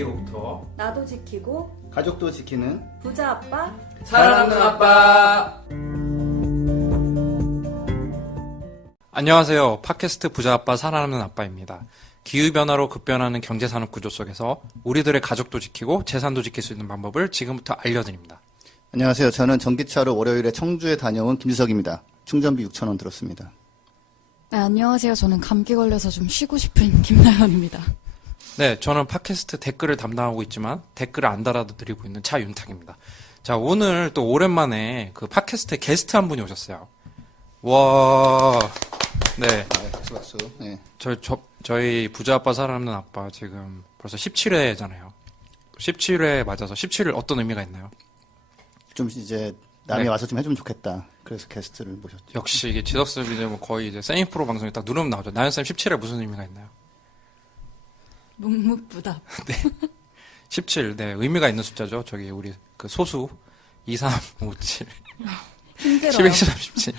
위기로부터 나도 지키고 가족도 지키는 부자 아빠. 살아남는 아빠. 안녕하세요. 팟캐스트 부자 아빠 살아남는 아빠입니다. 기후변화로 급변하는 경제산업 구조 속에서 우리들의 가족도 지키고 재산도 지킬 수 있는 방법을 지금부터 알려드립니다. 안녕하세요. 저는 전기차로 월요일에 청주에 다녀온 김지석입니다. 충전비 6,000원 들었습니다. 네, 안녕하세요. 저는 감기 걸려서 좀 쉬고 싶은 김나연입니다. 네, 저는 팟캐스트 댓글을 담당하고 있지만 댓글을 안 달아드리고 있는 차윤탁입니다. 자, 오늘 또 오랜만에 그 팟캐스트에 게스트 한 분이 오셨어요. 와, 네. 박수. 네. 저희 부자 아빠 살아남는 아빠 지금 벌써 17회잖아요. 17회 맞아서 17일 어떤 의미가 있나요? 좀 이제 남이 네. 와서 좀 해주면 좋겠다. 그래서 게스트를 모셨죠. 역시 이게 지석쌤이 뭐 거의 이제 세미프로 방송에 딱 누르면 나오죠. 나연쌤 17회 무슨 의미가 있나요? 묵묵부답. 17, 네, 의미가 있는 숫자죠. 저기 우리 그 소수 2, 3, 5, 7. 힘들어요. 11, 13, 17.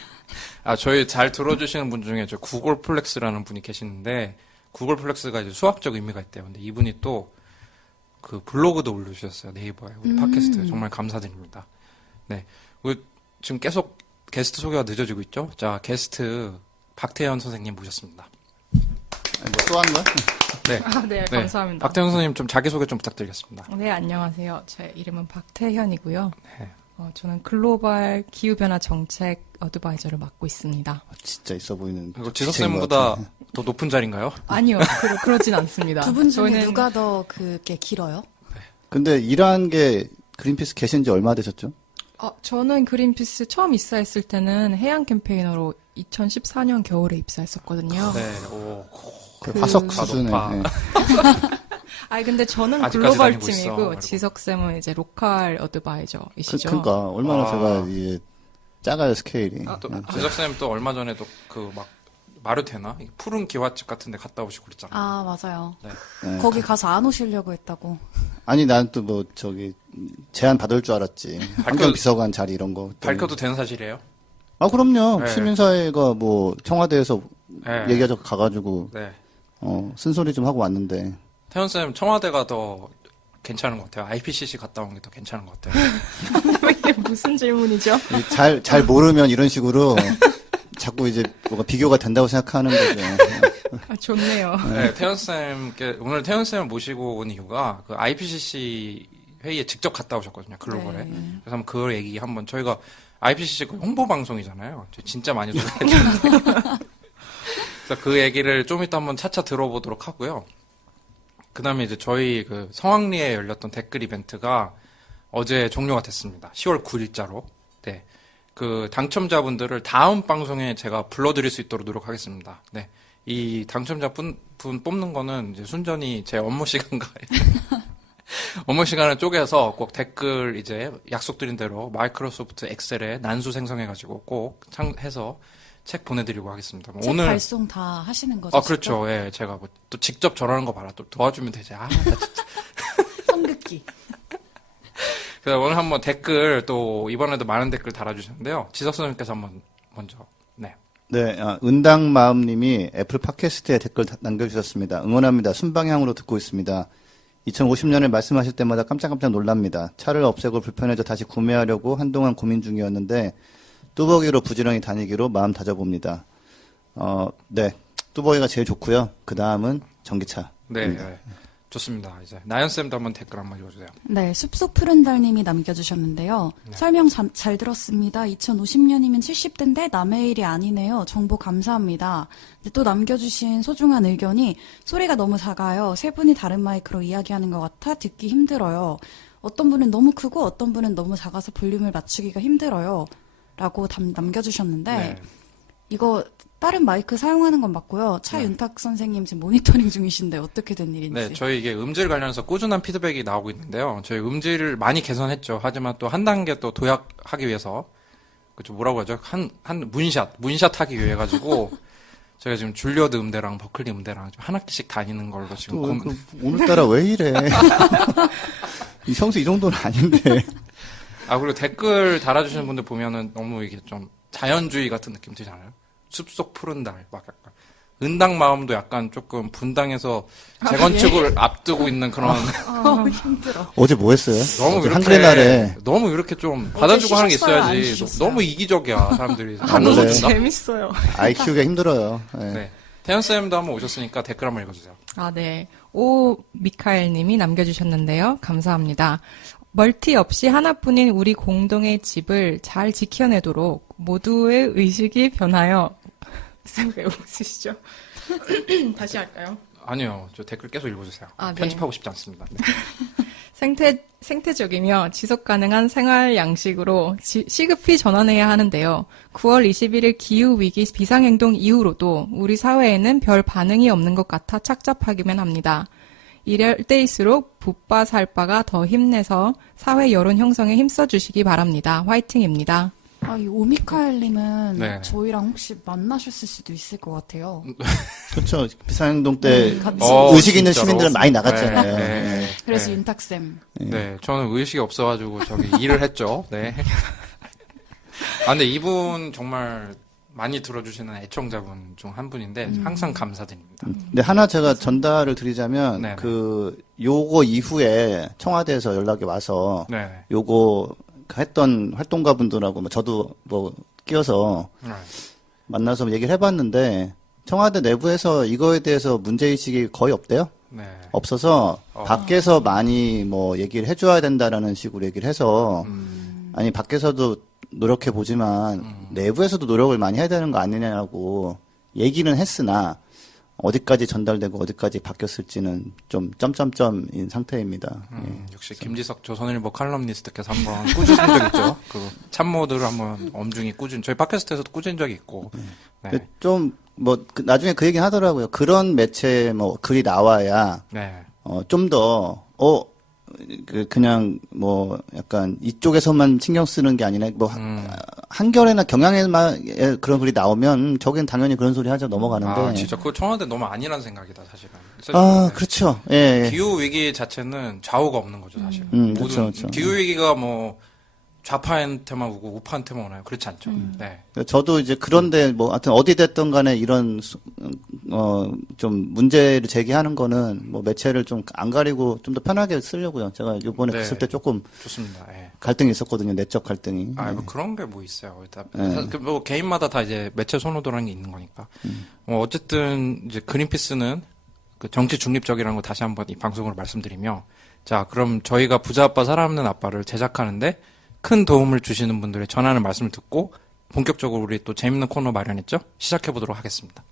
아, 저희 잘 들어주시는 분 중에 저 구글 플렉스라는 분이 계시는데, 구글 플렉스가 이제 수학적 의미가 있대요. 근데 이분이 또 그 블로그도 올려주셨어요. 네이버에. 우리 팟캐스트. 정말 감사드립니다. 네. 우리 지금 계속 게스트 소개가 늦어지고 있죠? 자, 게스트 박태현 선생님 모셨습니다. 아니, 뭐 또 하는 거야? 네. 네, 감사합니다. 박태현 선생님 좀 자기소개 좀 부탁드리겠습니다. 네, 안녕하세요. 제 이름은 박태현이고요. 네. 저는 글로벌 기후변화 정책 어드바이저를 맡고 있습니다. 진짜 있어 보이는. 그리고 지체인 것 지석쌤보다 같아. 더 높은 자리인가요? 아니요, 그러진 않습니다. 두 분 중에 저희는 누가 더 그게 길어요? 근데 일한 게 그린피스 계신 지 얼마 되셨죠? 저는 그린피스 처음 입사했을 때는 해양 캠페이너로 2014년 겨울에 입사했었거든요. 네, 오. 화석 다 수준의. 높아. 네. 아니, 근데 저는 아직까지 글로벌 다니고 있어. 팀이고, 그리고. 지석쌤은 이제 로컬 어드바이저이시죠. 그러니까 얼마나 아. 제가 이게 작아요 스케일이. 또 네. 지석쌤 또 얼마 전에도 그 막 말도 되나? 푸른 기와집 같은 데 갔다 오시고 그랬잖아요. 아, 맞아요. 네. 네. 거기 가서 안 오시려고 했다고. 아니 난 또 뭐 저기 제안 받을 줄 알았지. 환경비서관 자리 이런 거. 밝혀도 되는 사실이에요? 아 그럼요. 네. 시민사회가 뭐 청와대에서 네. 얘기하자 가가지고 네. 쓴소리 좀 하고 왔는데. 태연쌤 청와대가 더 괜찮은 것 같아요. IPCC 갔다 온 게 더 괜찮은 것 같아요. 이게 무슨 질문이죠? 잘 모르면 이런 식으로 자꾸 이제 뭐가 비교가 된다고 생각하는 거죠. 좋네요. 네, 태연쌤께 오늘 태연쌤을 모시고 온 이유가 그 IPCC 회의에 직접 갔다 오셨거든요. 글로벌에. 네. 그래서 한번 그 얘기 한번 저희가 IPCC 그 홍보 방송이잖아요. 진짜 많이 소개해드렸는데. 그래서 그 얘기를 좀 이따 한번 차차 들어보도록 하고요. 그 다음에 이제 저희 그 성황리에 열렸던 댓글 이벤트가 어제 종료가 됐습니다. 10월 9일자로. 네. 그 당첨자분들을 다음 방송에 제가 불러드릴 수 있도록 노력하겠습니다. 네. 이 당첨자분 뽑는 거는 이제 순전히 제 업무 시간과 업무 시간을 쪼개서 꼭 댓글 이제 약속드린 대로 마이크로소프트 엑셀에 난수 생성해가지고 꼭 해서 책 보내드리고 하겠습니다. 책 오늘 발송 다 하시는 거죠? 그렇죠. 예, 제가 뭐 또 직접 저러는 거 봐라. 또 도와주면 되지. 나 진짜. 성극기. 그래서 오늘 한번 댓글 또 이번에도 많은 댓글 달아주셨는데요. 지석 선생님께서 한번 먼저. 네. 네, 은당마음님이 애플 팟캐스트에 댓글 남겨주셨습니다. 응원합니다. 순방향으로 듣고 있습니다. 2050년을 말씀하실 때마다 깜짝깜짝 놀랍니다. 차를 없애고 불편해져 다시 구매하려고 한동안 고민 중이었는데 뚜벅이로 부지런히 다니기로 마음 다져봅니다. 네, 뚜벅이가 제일 좋고요. 그 다음은 전기차. 네. 네. 좋습니다. 이제 나연쌤도 한번 댓글 한번 읽어주세요. 네, 숲속 푸른 달님이 남겨주셨는데요. 네. 설명 잘 들었습니다. 2050년이면 70대인데 남의 일이 아니네요. 정보 감사합니다. 근데 또 남겨주신 소중한 의견이 소리가 너무 작아요. 세 분이 다른 마이크로 이야기하는 것 같아 듣기 힘들어요. 어떤 분은 너무 크고 어떤 분은 너무 작아서 볼륨을 맞추기가 힘들어요. 라고 남겨주셨는데 네. 이거 다른 마이크 사용하는 건 맞고요. 차윤탁 선생님 지금 모니터링 중이신데 어떻게 된 일인지. 네, 저희 이게 음질 관련해서 꾸준한 피드백이 나오고 있는데요. 저희 음질을 많이 개선했죠. 하지만 또 한 단계 또 도약하기 위해서, 그죠, 뭐라고 하죠? 한 문샷 하기 위해 가지고, 제가 지금 줄리어드 음대랑 버클리 음대랑 좀 한 학기씩 다니는 걸로 지금 오늘따라 왜 이래? 이 성수 이 정도는 아닌데. 그리고 댓글 달아주시는 분들 보면은 너무 이게 좀 자연주의 같은 느낌 들잖아요. 숲속 푸른 달, 막 약간 은당 마음도 약간 조금 분당에서 재건축을 앞두고 있는 그런 힘들어. 어제 뭐 했어요? 너무 어제 이렇게 한글의 날에 너무 이렇게 좀 받아주고 하는 게 쉬셨어요? 안 있어야지. 쉬셨어요? 너무 이기적이야 사람들이. 안 네. 웃어준다. 재밌어요. 아이 키우기가 힘들어요. 예. 네. 태연쌤도 한번 오셨으니까 댓글 한번 읽어주세요. 아, 네. 오 미카엘 님이 남겨주셨는데요. 감사합니다. 멀티 없이 하나뿐인 우리 공동의 집을 잘 지켜내도록 모두의 의식이 변하여 쌤 왜 웃으시죠? 다시 할까요? 아니요, 저 댓글 계속 읽어주세요. 아, 네. 편집하고 싶지 않습니다. 네. 생태적이며 지속 가능한 생활 양식으로 시급히 전환해야 하는데요. 9월 21일 기후위기 비상행동 이후로도 우리 사회에는 별 반응이 없는 것 같아 착잡하기만 합니다. 이럴 때일수록 붓바 살바가 더 힘내서 사회 여론 형성에 힘써주시기 바랍니다. 화이팅입니다. 아, 이 오미카엘님은 네. 저희랑 혹시 만나셨을 수도 있을 것 같아요. 그렇죠. 비상행동 때 같이. 의식 있는 진짜로? 시민들은 많이 나갔잖아요. 네. 그래서 네. 윤탁쌤. 네, 저는 의식이 없어가지고 저기 일을 했죠. 네. 아, 근데 이분 정말 많이 들어주시는 애청자분 중 한 분인데 항상 감사드립니다. 근데 하나 제가 전달을 드리자면 네네. 요거 이후에 청와대에서 연락이 와서 네. 요거 했던 활동가분들하고 저도 끼어서 네. 만나서 얘기를 해봤는데 청와대 내부에서 이거에 대해서 문제의식이 거의 없대요. 네. 없어서 어. 밖에서 많이 얘기를 해줘야 된다라는 식으로 얘기를 해서 아니 밖에서도 노력해 보지만 내부에서도 노력을 많이 해야 되는 거 아니냐고 얘기는 했으나 어디까지 전달되고 어디까지 바뀌었을지는 좀 점점점인 상태입니다. 역시 김지석 조선일보 칼럼니스트께서 한번 꾸준한 적 있죠. 그 참모들을 한번 엄중히 저희 팟캐스트에서도 꾸준 적이 있고. 네. 좀 나중에 그 얘기 하더라고요. 그런 매체 글이 나와야 네. 좀 더 그냥 약간 이쪽에서만 신경 쓰는 게 아니라 한겨레나 경향에만 그런 글이 나오면 저긴 당연히 그런 소리 하죠 넘어가는데. 아, 진짜 그거 청와대 너무 아니란 생각이다, 사실은. 아, 네. 그렇죠. 예. 기후 위기 자체는 좌우가 없는 거죠, 사실은. 그렇죠, 그렇죠. 기후 위기가 좌파한테만 오고 우파한테만 오나요? 그렇지 않죠. 네. 저도 이제 그런데 하여튼 어디 됐든 간에 이런 좀 문제를 제기하는 거는 매체를 좀 안 가리고 좀 더 편하게 쓰려고요. 제가 이번에 네. 갔을 때 조금 좋습니다. 예. 갈등이 있었거든요. 내적 갈등이. 아, 그런 게 있어요. 일단 개인마다 다 이제 매체 선호도라는 게 있는 거니까. 어쨌든 이제 그린피스는 그 정치 중립적이라는 거 다시 한번 이 방송으로 말씀드리며, 자, 그럼 저희가 부자 아빠 살아남는 아빠를 제작하는데 큰 도움을 주시는 분들의 전하는 말씀을 듣고 본격적으로 우리 또 재밌는 코너 마련했죠? 시작해 보도록 하겠습니다.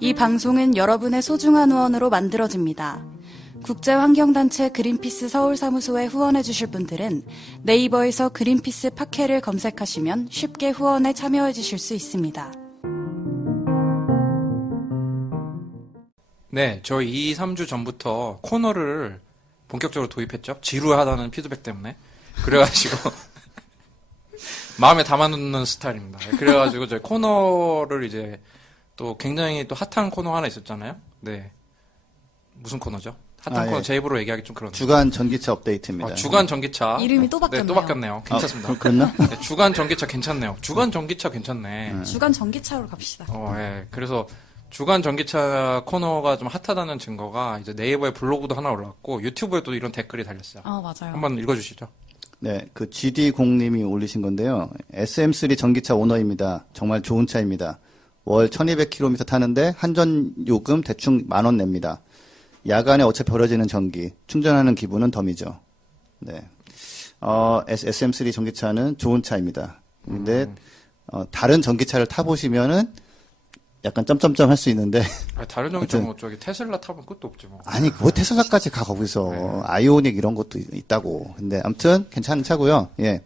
이 방송은 여러분의 소중한 후원으로 만들어집니다. 국제환경단체 그린피스 서울사무소에 후원해주실 분들은 네이버에서 그린피스 팟캐를 검색하시면 쉽게 후원에 참여해주실 수 있습니다. 네, 저희 2, 3주 전부터 코너를 본격적으로 도입했죠. 지루하다는 피드백 때문에. 그래가지고 마음에 담아놓는 스타일입니다. 그래가지고 저희 코너를 이제 또 굉장히 또 핫한 코너 하나 있었잖아요. 네, 무슨 코너죠? 핫한 코너 예. 제 입으로 얘기하기 좀 그런데. 주간 전기차 업데이트입니다. 주간 전기차. 이름이 또 바뀌었네요. 네, 또 바뀌었네요. 괜찮습니다. 그랬나? 네, 주간 전기차 괜찮네요. 주간 전기차 괜찮네. 주간 전기차로 갑시다. 예. 그래서 주간 전기차 코너가 좀 핫하다는 증거가 이제 네이버에 블로그도 하나 올라왔고 유튜브에도 이런 댓글이 달렸어요. 아, 맞아요. 한번 읽어주시죠. 네, 그 GD0님이 올리신 건데요. SM3 전기차 오너입니다. 정말 좋은 차입니다. 월 1200km 타는데 한전 요금 대충 10,000원 냅니다. 야간에 어차피 벌어지는 전기, 충전하는 기분은 덤이죠. 네. SM3 전기차는 좋은 차입니다. 근데, 다른 전기차를 타보시면은 약간 점점점 할 수 있는데. 다른 전기차 저기 테슬라 타면 끝도 없지 뭐. 아니, 뭐 테슬라까지 가, 거기서. 네. 아이오닉 이런 것도 있다고. 근데 아무튼 괜찮은 차고요. 예.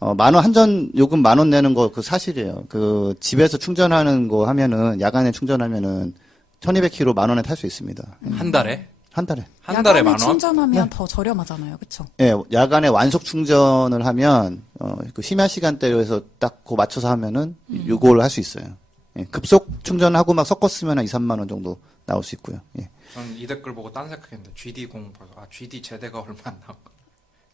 10,000원, 한전 요금 10,000원 내는 거 그 사실이에요. 그 집에서 충전하는 거 하면은, 야간에 충전하면은 1200km 10,000원에 탈 수 있습니다. 한 달에? 한 달에. 한 달에 야간에 10,000원? 충전하면 더 저렴하잖아요. 그쵸? 예, 야간에 완속 충전을 하면, 그 심야 시간대에서 딱 그 맞춰서 하면은, 요걸 할 수 있어요. 예, 급속 충전하고 막 섞었으면 한 2, 3만 원 정도 나올 수 있고요. 예. 전 이 댓글 보고 딴 생각했는데 GD0 봐서 GD 제대가 얼마 안 나온 거.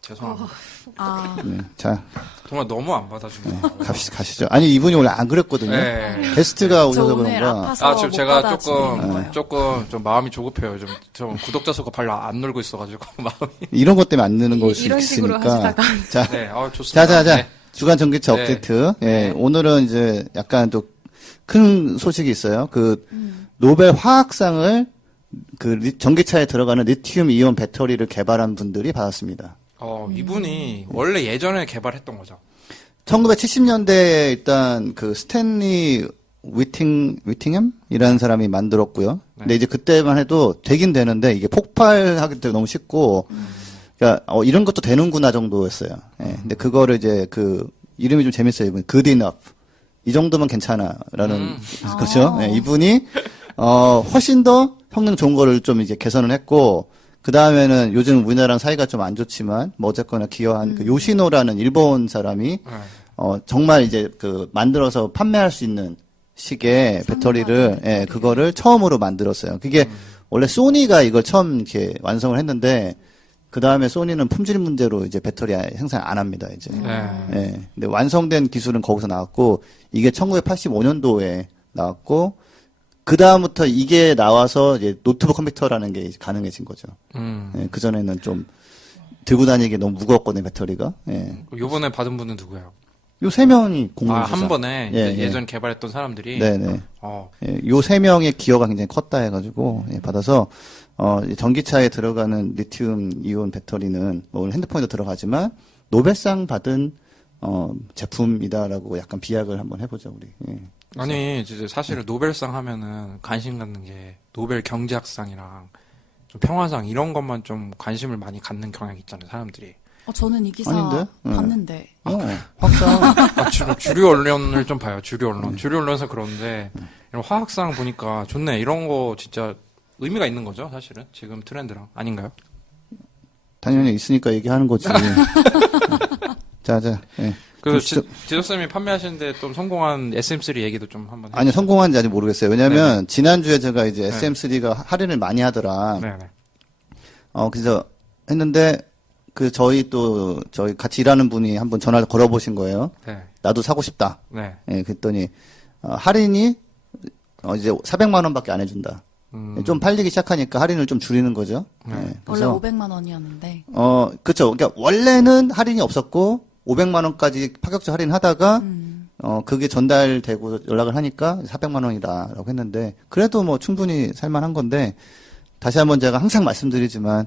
죄송합니다. 아, 네, 자, 정말 너무 안 받아주네요. 가시죠. 아니, 이분이 원래 안 그랬거든요. 네. 게스트가 저 오셔서 오늘 그런가. 아파서 지금 못 제가 받아주는 거예요. 조금 좀 마음이 조급해요. 좀 구독자 수가 별로 안 늘고 있어가지고 마음이. 이런 것 때문에 안 느는 걸 수 이런 식으로 있으니까. 하시다가 자, 네, 좋습니다. 자. 네. 주간 전기차 네. 업데이트. 예, 네. 오늘은 이제 약간 또 큰 소식이 있어요. 노벨 화학상을 전기차에 들어가는 리튬 이온 배터리를 개발한 분들이 받았습니다. 이분이 원래 예전에 개발했던 거죠. 1970년대에 일단 스탠리 위팅햄이라는 사람이 만들었고요. 근데 이제 그때만 해도 되긴 되는데 이게 폭발하기 때문에 너무 쉽고, 그러니까 이런 것도 되는구나 정도였어요. 예. 근데 그거를 이제 이름이 좀 재밌어요. 이분 good enough. 이 정도면 괜찮아라는 거죠. 예, 이분이 훨씬 더 성능 좋은 거를 좀 이제 개선을 했고, 그 다음에는 요즘 우리나라랑 사이가 좀 안 좋지만 뭐 어쨌거나 기여한 요시노라는 일본 사람이 정말 이제 만들어서 판매할 수 있는 식의 배터리를 예, 그거를 처음으로 만들었어요. 그게 원래 소니가 이걸 처음 이렇게 완성을 했는데 그 다음에 소니는 품질 문제로 이제 배터리 생산 안 합니다, 이제. 예. 근데 완성된 기술은 거기서 나왔고, 이게 1985년도에 나왔고, 그 다음부터 이게 나와서 이제 노트북 컴퓨터라는 게 이제 가능해진 거죠. 예, 그전에는 좀 들고 다니기 너무 무거웠거든요, 배터리가. 예. 요번에 받은 분은 누구예요? 요 세 명이 공동 한 번에 예, 예. 예전 개발했던 사람들이. 네네. 어, 예, 요 세 명의 기여가 굉장히 컸다 해가지고, 예, 받아서, 전기차에 들어가는 리튬 이온 배터리는, 뭐, 핸드폰에도 들어가지만, 노벨상 받은, 제품이다라고 약간 비약을 한번 해보죠, 우리. 예. 아니, 이제 사실 노벨상 하면은 관심 갖는 게 노벨 경제학상이랑 좀 평화상 이런 것만 좀 관심을 많이 갖는 경향이 있잖아요, 사람들이. 저는 이 기사 아닌데? 네. 봤는데. 확상. 주류 언론을 좀 봐요, 주류 언론. 주류 언론에서 그러는데, 이런 화학상 보니까 좋네. 이런 거 진짜 의미가 있는 거죠, 사실은. 지금 트렌드랑. 아닌가요? 당연히 있으니까 얘기하는 거지. 자, 예. 그래서 지저쌤이 판매하시는데 좀 성공한 SM3 얘기도 좀 한번 아니요, 성공한지 아직 모르겠어요. 왜냐면, 네네. 지난주에 제가 이제 네. SM3가 할인을 많이 하더라. 네네. 그래서 했는데, 저희 같이 일하는 분이 한번 전화를 걸어보신 거예요. 네. 나도 사고 싶다. 네. 예, 그랬더니, 할인이, 이제 400만 원밖에 안 해준다. 좀 팔리기 시작하니까 할인을 좀 줄이는 거죠. 네. 예, 원래 그래서, 500만 원이었는데. 그쵸. 그러니까 원래는 할인이 없었고, 500만 원까지 파격적 할인 하다가, 그게 전달되고 연락을 하니까 400만 원이다라고 했는데, 그래도 뭐 충분히 살만한 건데, 다시 한번 제가 항상 말씀드리지만,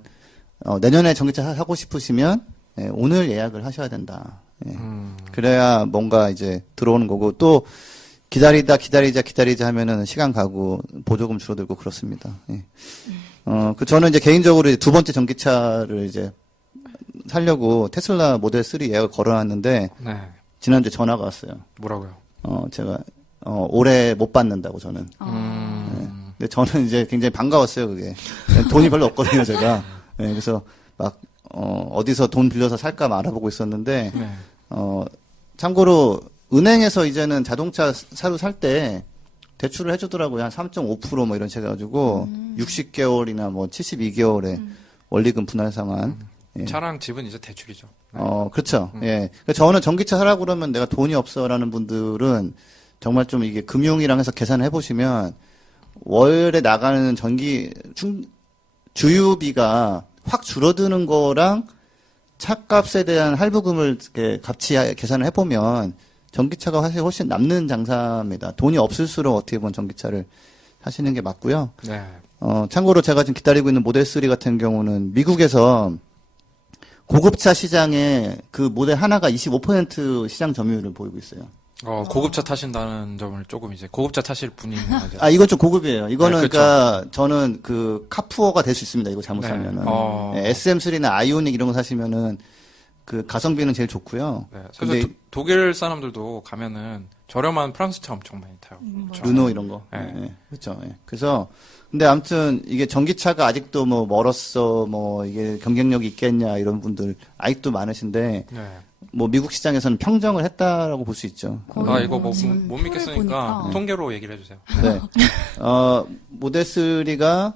내년에 전기차 사고 싶으시면, 예, 오늘 예약을 하셔야 된다. 예. 그래야 뭔가 이제 들어오는 거고, 또, 기다리자 하면은 시간 가고, 보조금 줄어들고 그렇습니다. 예. 저는 이제 개인적으로 이제 두 번째 전기차를 이제 살려고 테슬라 모델 3 예약을 걸어놨는데, 네. 지난주에 전화가 왔어요. 뭐라고요? 제가, 올해 못 받는다고 저는. 근데 저는 이제 굉장히 반가웠어요, 그게. 돈이 별로 없거든요, 제가. 네, 그래서 막, 어디서 돈 빌려서 살까 알아보고 있었는데, 네. 참고로, 은행에서 이제는 자동차 사료 살 때, 대출을 해주더라고요. 한 3.5% 뭐 이런 식으로 해가지고, 60개월이나 뭐 72개월에 원리금 분할 상환. 예. 차랑 집은 이제 대출이죠. 네. 그렇죠. 예. 그러니까 저는 전기차 사라고 그러면 내가 돈이 없어라는 분들은 정말 좀 이게 금융이랑 해서 계산을 해보시면 월에 나가는 주유비가 확 줄어드는 거랑 차값에 대한 할부금을 이렇게 같이 계산을 해보면 전기차가 사실 훨씬 남는 장사입니다. 돈이 없을수록 어떻게 보면 전기차를 사시는 게 맞고요. 네. 참고로 제가 지금 기다리고 있는 모델 3 같은 경우는 미국에서 고급차 시장에 그 모델 하나가 25% 시장 점유율을 보이고 있어요. 고급차 타신다는 점을 조금 이제 고급차 타실 분이 이제 이건 좀 고급이에요. 이거는 네, 그쵸. 그러니까 저는 카푸어가 될 수 있습니다. 이거 잘못 네. 사면은. 네. SM3나 아이오닉 이런 거 사시면은 가성비는 제일 좋고요. 네. 근데 그래서 독일 사람들도 가면은 저렴한 프랑스 차 엄청 많이 타요. 르노 이런 거. 네. 예, 그렇죠. 예. 그래서 근데 아무튼 이게 전기차가 아직도 뭐 멀었어, 뭐 이게 경쟁력이 있겠냐 이런 분들 아직도 많으신데 네. 뭐 미국 시장에서는 평정을 했다라고 볼 수 있죠. 거의 이거 뭐 지금 못 표를 믿겠으니까 보니까. 통계로 얘기를 해주세요. 네. 모델 3가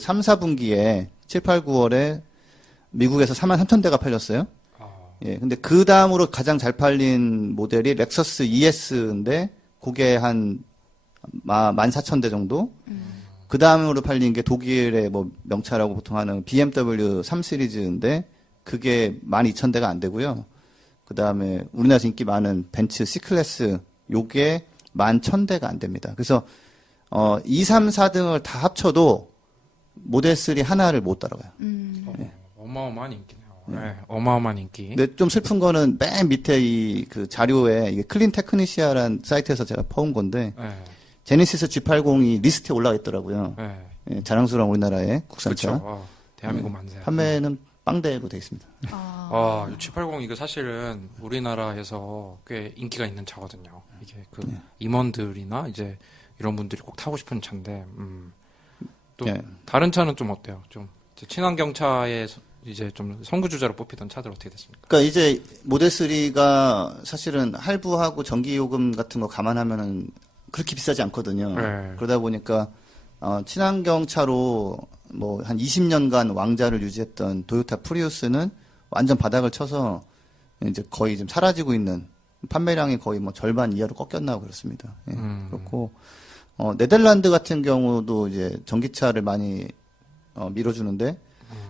3, 4분기에 7, 8, 9월에 미국에서 43,000대가 팔렸어요. 예, 근데 그 다음으로 가장 잘 팔린 모델이 렉서스 ES인데, 그게 한 14,000대 정도? 그 다음으로 팔린 게 독일의 뭐 명차라고 보통 하는 BMW 3 시리즈인데, 그게 12,000대가 안 되고요. 그 다음에 우리나라에서 인기 많은 벤츠 C클래스, 요게 11,000대가 안 됩니다. 그래서, 2, 3, 4등을 다 합쳐도 모델 3 하나를 못 따라가요. 어마어마한 인기네요. 네, 어마어마한 인기. 근데 좀 슬픈 거는 맨 밑에 이 그 자료에 이게 클린 테크니시아라는 사이트에서 제가 퍼온 건데 네, 제네시스 G80이 리스트에 올라가 있더라고요. 네. 예, 자랑스러운 우리나라의 국산차. 그렇죠. 대한민국 만세. 판매는 빵대로 돼 있습니다. 아, 6780 이거 사실은 우리나라에서 꽤 인기가 있는 차거든요. 이게 그 임원들이나 이제 이런 분들이 꼭 타고 싶은 차인데, 또 예. 다른 차는 좀 어때요? 좀 이제 친환경차에 이제 좀 선구주자로 뽑히던 차들 어떻게 됐습니까? 그러니까 이제 모델 3가 사실은 할부하고 전기 요금 같은 거 감안하면은 그렇게 비싸지 않거든요. 네. 그러다 보니까 친환경 차로 뭐 한 20년간 왕자를 유지했던 도요타 프리우스는 완전 바닥을 쳐서 이제 거의 좀 사라지고 있는 판매량이 거의 뭐 절반 이하로 꺾였나 그렇습니다. 예, 그렇고 네덜란드 같은 경우도 이제 전기차를 많이 밀어주는데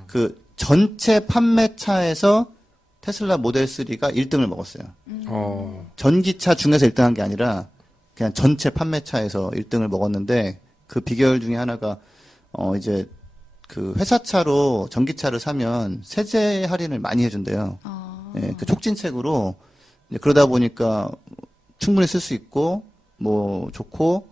그 전체 판매차에서 테슬라 모델 3가 1등을 먹었어요. 전기차 중에서 1등한 게 아니라 그냥 전체 판매차에서 1등을 먹었는데 그 비결 중에 하나가 이제 그 회사차로 전기차를 사면 세제 할인을 많이 해준대요. 예, 그 촉진책으로 이제 그러다 보니까 충분히 쓸 수 있고 뭐 좋고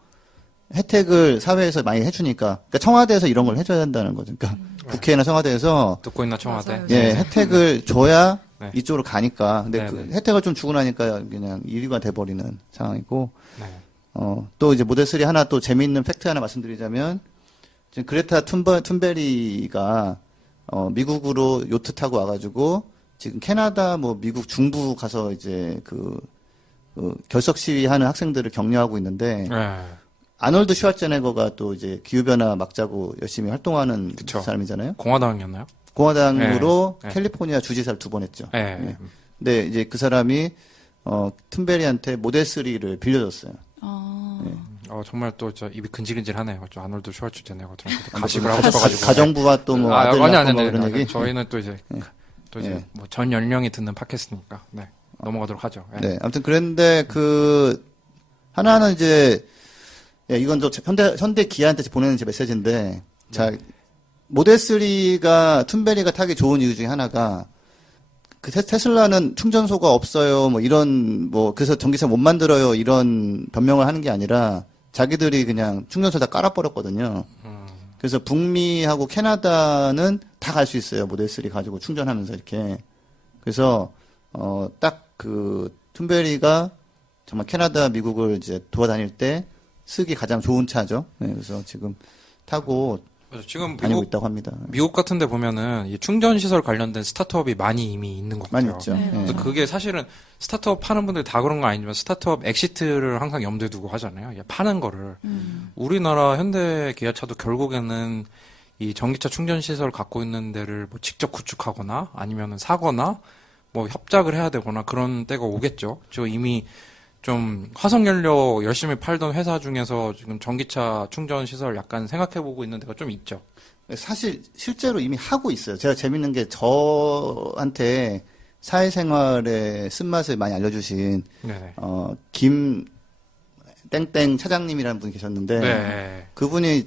혜택을 사회에서 많이 해주니까 그러니까 청와대에서 이런 걸 해줘야 된다는 거죠. 그러니까 국회나 청와대에서 듣고 있나 청와대? 맞아요. 예, 혜택을 줘야 네. 이쪽으로 가니까. 근데 네, 그 네. 혜택을 좀 주고 나니까 그냥 1위가 돼버리는 상황이고. 네. 또 이제 모델 3 하나 또 재미있는 팩트 하나 말씀드리자면, 지금 그레타 툰베리가, 미국으로 요트 타고 와가지고, 지금 캐나다, 뭐, 미국 중부 가서 이제 그 결석 시위하는 학생들을 격려하고 있는데, 네. 아놀드 슈왈제네거가 또 이제 기후변화 막자고 열심히 활동하는 그쵸. 사람이잖아요. 공화당이었나요? 공화당으로 네, 네. 캘리포니아 주지사를 2번 했죠. 네. 네. 근데 이제 그 사람이 툰베리한테 모델 3를 빌려줬어요. 정말 또 저 입이 근질근질하네요. 저 아놀드 슈왈츠제네거 들었는데 뭐 가십을 하고 싶어가지고. 가정부와 또 뭐 아들 낳고 뭐 그런 얘기. 저희는 또 이제 또 이제 네. 뭐 전 연령이 듣는 팟캐스트니까 네 넘어가도록 하죠. 네. 네, 아무튼 그랬는데 그 하나는 이제 이건 저 현대 기아한테 보내는 제 메시지인데 자 모델 3가 툰베리가 타기 좋은 이유 중에 하나가 그 테슬라는 충전소가 없어요. 뭐 이런 뭐 그래서 전기차 못 만들어요. 이런 변명을 하는 게 아니라 자기들이 그냥 충전소 다 깔아버렸거든요. 그래서 북미하고 캐나다는 다 갈 수 있어요. 모델 3 가지고 충전하면서 이렇게. 그래서 딱 그 툰베리가 정말 캐나다, 미국을 이제 돌아다닐 때 쓰기 가장 좋은 차죠. 네, 그래서 지금 타고 지금 다니고 있다고 합니다. 미국 같은 데 보면은 이 충전 시설 관련된 스타트업이 많이 이미 있는 것 많이 같아요. 있죠. 네, 예. 그래서 그게 사실은 스타트업 하는 분들 다 그런 건 아니지만 스타트업 엑시트를 항상 염두에 두고 하잖아요. 파는 거를. 우리나라 현대 기아차도 결국에는 이 전기차 충전 시설 갖고 있는 데를 뭐 직접 구축하거나 아니면은 사거나 뭐 협작을 해야 되거나 그런 때가 오겠죠. 저 이미 좀 화석연료 열심히 팔던 회사 중에서 지금 전기차 충전 시설 약간 생각해보고 있는 데가 좀 있죠. 사실 실제로 이미 하고 있어요. 제가 재밌는 게 저한테 사회생활의 쓴맛을 많이 알려주신 네네. 김 땡땡 차장님이라는 분이 계셨는데 네. 그분이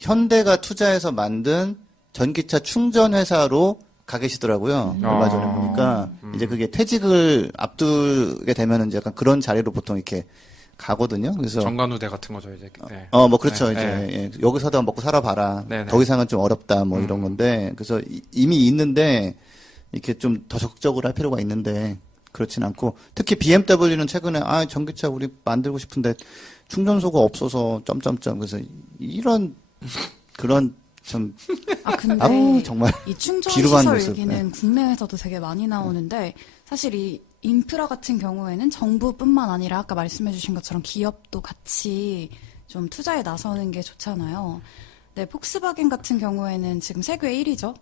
현대가 투자해서 만든 전기차 충전 회사로 가 계시더라고요. 얼마 전에 보니까 이제 그게 퇴직을 앞두게 되면은 이제 약간 그런 자리로 보통 이렇게 가거든요. 그래서 정관우대 같은 거죠 이제. 네. 뭐 그렇죠. 네, 이제 네. 예, 여기서도 먹고 살아봐라. 네, 네. 더 이상은 좀 어렵다. 뭐 이런 건데 그래서 이미 있는데 이렇게 좀 더 적극적으로 할 필요가 있는데 그렇진 않고 특히 BMW는 최근에 전기차 우리 만들고 싶은데 충전소가 없어서 점점점 그래서 이런 그런 좀 근데 정말 이 충전 비루한 시설 모습. 얘기는 국내에서도 되게 많이 나오는데 사실 이 인프라 같은 경우에는 정부뿐만 아니라 아까 말씀해주신 것처럼 기업도 같이 좀 투자에 나서는 게 좋잖아요. 네, 폭스바겐 같은 경우에는 지금 세계 1위죠.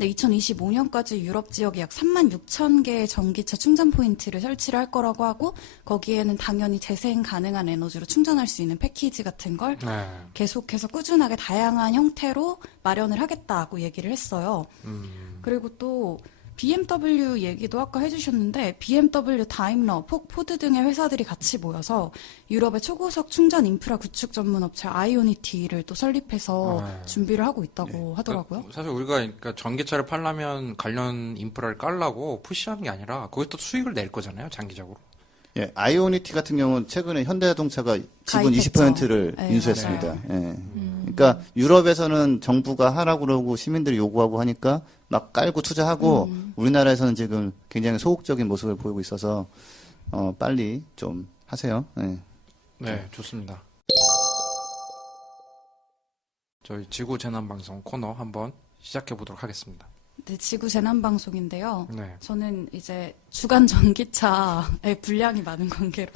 네, 2025년까지 유럽 지역에 약 3만 6천 개의 전기차 충전 포인트를 설치를 할 거라고 하고 거기에는 당연히 재생 가능한 에너지로 충전할 수 있는 패키지 같은 걸 네. 계속해서 꾸준하게 다양한 형태로 마련을 하겠다고 얘기를 했어요. 그리고 또 BMW 얘기도 아까 해주셨는데 BMW, 다임러, 포드 등의 회사들이 같이 모여서 유럽의 초고속 충전 인프라 구축 전문 업체 아이오니티를 또 설립해서 준비를 하고 있다고 하더라고요. 사실 우리가 그러니까 전기차를 팔려면 관련 인프라를 깔라고 푸시하는 게 아니라 거기서 또 수익을 낼 거잖아요, 장기적으로. 예, 아이오니티 같은 경우는 최근에 현대자동차가 지분 가입했죠. 20%를 네, 인수했습니다. 맞아요. 예. 그러니까 유럽에서는 정부가 하라고 그러고 시민들이 요구하고 하니까 막 깔고 투자하고 우리나라에서는 지금 굉장히 소극적인 모습을 보이고 있어서 빨리 좀 하세요. 예. 네, 좋습니다. 저희 지구 재난 방송 코너 한번 시작해 보도록 하겠습니다. 네, 지구 재난 방송인데요. 네. 저는 이제 주간 전기차의 분량이 많은 관계로